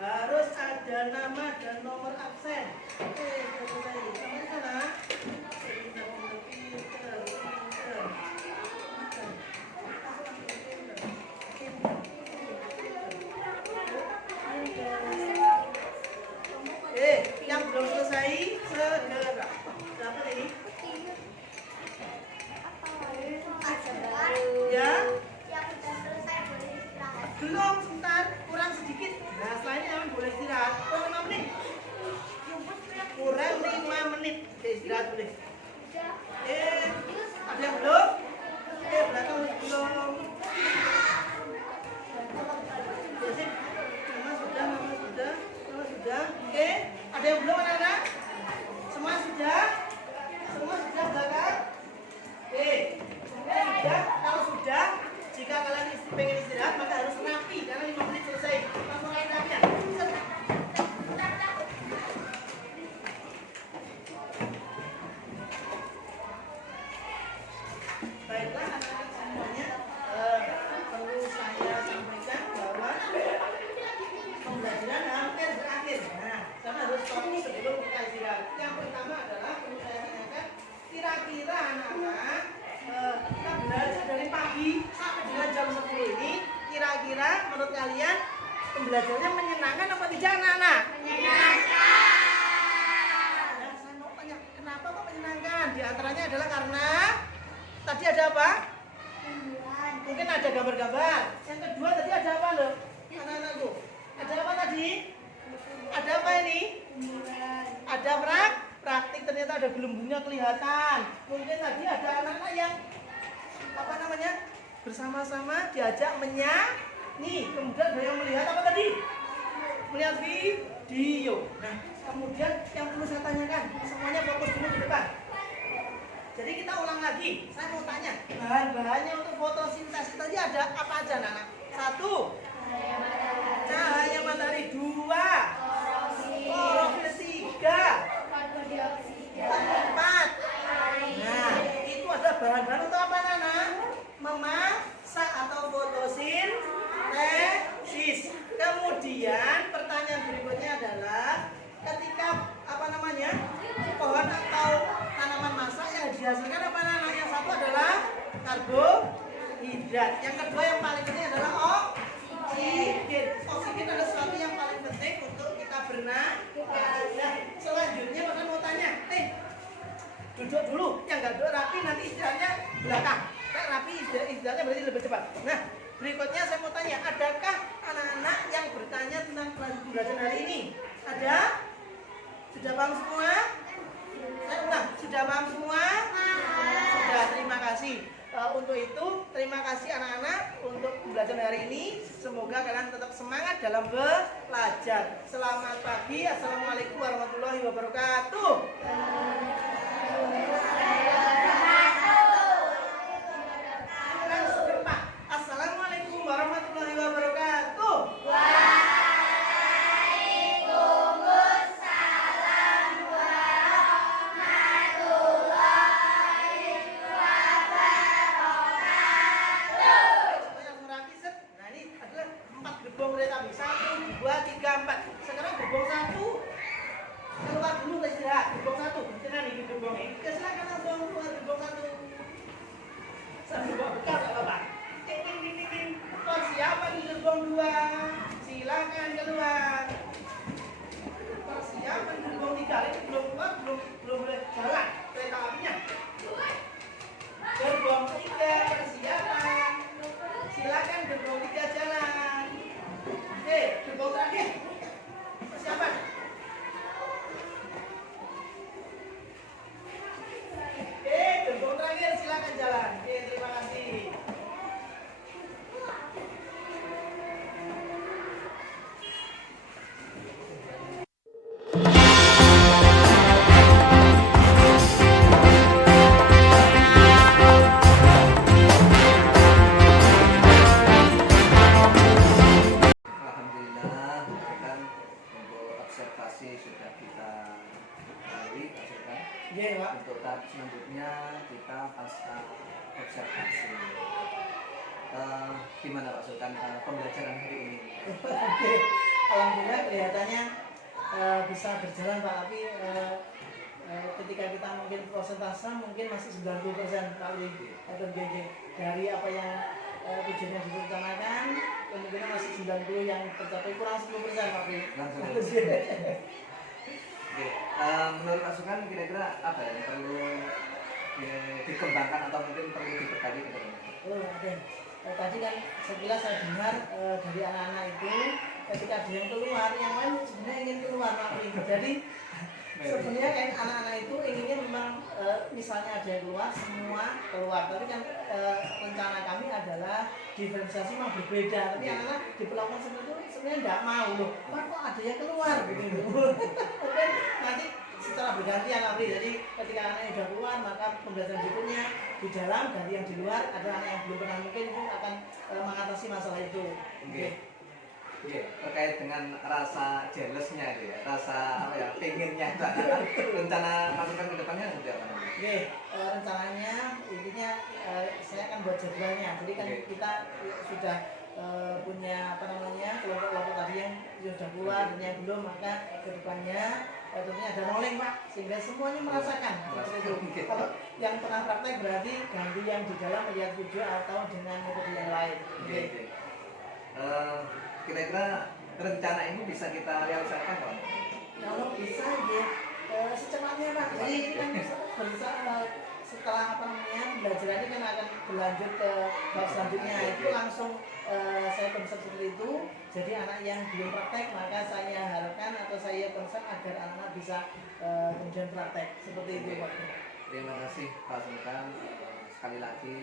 Harus ada nama dan nomor absen. Yang belum selesai segera. Siapa ini? Ya? Belum, sebentar, kurang sedikit. Nah, selanjutnya boleh istirahat. Kurang 5 menit. Kurang 5 menit. Oke, istirahat boleh. Baiklah anak-anak semuanya, perlu saya sampaikan bahwa pembelajaran hampir berakhir. Nah, karena harus fokus sebelum kita istirahat. Yang pertama adalah perlu saya tanyakan, kira-kira anak-anak kita belajar dari pagi sampai dengan jam 10 ini, kira-kira menurut kalian pembelajarannya menyenangkan apa tidak anak-anak? Menyenangkan. Nah, saya mau tanya, kenapa kok menyenangkan? Di antaranya adalah karena tadi ada apa? Mungkin ada gambar-gambar. Yang kedua tadi ada apa loh? Anak-anak tuh. Ada apa tadi? Ada apa ini? Ada praktik, ternyata ada gelembungnya kelihatan. Mungkin tadi ada anak-anak yang apa namanya? Bersama-sama diajak menyanyi. Kemudian ada yang melihat apa tadi? Melihat video. Nah, kemudian yang perlu saya tanyakan, semuanya fokus dulu ke depan. Jadi kita ulang lagi. Saya mau tanya, bahan-bahannya untuk fotosintesis tadi ada apa aja, Nana? 1, cahaya matahari. 2, klorofil. 3, 4. Nah, itu ada bahan-bahan untuk apa, Nana? Memasak atau fotosintesis. Kemudian pertanyaan berikutnya adalah ketika apa namanya pohon atau tanaman masak yang dihasilkan apa namanya? Yang satu adalah karbohidrat. Yang kedua yang paling penting adalah oksigen. Oksigen adalah sesuatu yang paling penting untuk kita bernafas. Nah, selanjutnya bahkan mau tanya, duduk dulu. Yang nggak duduk rapi nanti istirahatnya belakang. Nah, rapi istirahatnya berarti lebih cepat. Nah, berikutnya saya mau tanya, adakah anak-anak yang bertanya tentang pelajaran hari ini? Ada? Sudah paham semua? Saya ulang, sudah paham semua? Sudah, terima kasih. Untuk itu, terima kasih anak-anak untuk pembelajaran hari ini. Semoga kalian tetap semangat dalam belajar. Selamat pagi, assalamualaikum warahmatullahi wabarakatuh. Assalamualaikum warahmatullahi wabarakatuh. Gerbong kereta api 1, 2, 3, 4. Sekarang gerbong 1 keluar dulu ke istirahat. Gerbong 1 beneran ini gerbongnya. Ya silakan langsung keluar gerbong 1. Sambil bawa bekal gak apa-apa. Ting ting ting ting ting. Persiapan di gerbong 2. Silakan keluar. Persiapan di gerbong 3. Ini belum keluar, belum boleh jalan kereta apinya. Gerbong 3 persiapan. Silakan gerbong 3 jalan. Gerbong terakhir persiapan. Gerbong terakhir silakan jalan. Terima kasih. Sudah kita lalui, hasilkan. Untuk tahap selanjutnya kita pasca observasi. Gimana Pak Sultan pembelajaran hari ini? Oke, alhamdulillah kelihatannya bisa berjalan Pak, tapi ketika kita mungkin prosentase mungkin masih 90% Pak Uli atau dari apa yang tujuannya direncanakan, kemungkinan masih 90 yang tercapai, kurang 10% Pak Uli. Oke, menurut masukan kira-kira apa yang perlu dikembangkan atau mungkin perlu diperbaiki ke depan? Oh, oke. Tadi kan sekilas saya dengar dari anak-anak itu ketika ada yang keluar, yang lain sebenarnya ingin keluar Pak Uli. Jadi sebenarnya kan anak-anak itu inginnya memang misalnya ada yang keluar, semua keluar. Tapi kan rencana kami adalah diferensiasi memang berbeda. Tapi anak-anak diperlakukan seperti itu sebenarnya tidak mau loh. Pak kok ada yang keluar begitu. Oke, nanti secara bergantian nanti. Jadi ketika anak yang sudah keluar maka pembelajaran berikutnya di dalam, dari yang di luar. Ada anak yang belum pernah mungkin itu akan mengatasi masalah itu. Oke. Iya, terkait dengan rasa jealousnya itu ya, rasa apa ya, pengennya itu ada rencana masukan ke depannya seperti apa? Oke, rencananya intinya saya akan buat jadwalnya. Jadi kan Oke. kita sudah punya apa namanya kelompok-kelompok tadi yang sudah keluar dan yang belum, maka kedepannya tentunya ada rolling Pak, sehingga semuanya merasakan. Seperti itu. Oke. Kalau yang pernah praktek berarti ganti yang di dalam melihat video atau dengan metode yang lain. Oke, oke. Kira-kira rencana ini bisa kita realisasikan Pak? Kalau bisa ya secepatnya Pak. Jadi ini kan setelah apa namanya belajar ini kan akan berlanjut ke bab selanjutnya. Itu langsung saya konsep seperti itu. Jadi anak yang belum praktek maka saya harapkan atau saya konsep agar anak-anak bisa kemudian praktek seperti itu Pak. Terima kasih Pak Sultan. Sekali lagi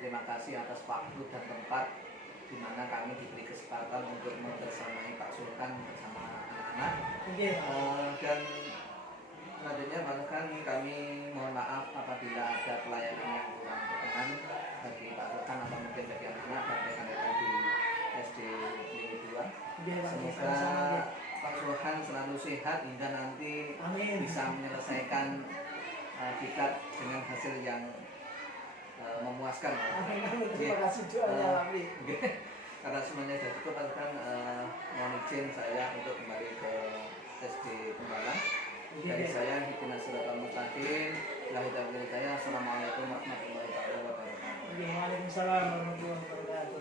terima kasih atas waktu dan tempat di mana kami diberi kesempatan untuk membersamai Pak Sultan bersama anak-anak. Oke. Dan selanjutnya Pak Sultan, kami mohon maaf apabila ada pelayanan yang kurang berkenan bagi Pak Sultan atau mungkin bagi anak-anak dan rekan-rekan di SD Negeri 2. Oke, Pak. Semoga Sama-sama. Pak Sultan selalu sehat hingga nanti Amin. bisa menyelesaikan kitab dengan hasil yang memuaskan. Amin. Amin. Terima kasih doanya Pak Pri. Karena semuanya sudah cukup, Pak Sultan, mohon izin saya untuk kembali ke SD Tembalang. Dari saya Hikmah Suratul Mustaqim. Assalamualaikum warahmatullahi wabarakatuh. Waalaikumsalam warahmatullahi wabarakatuh.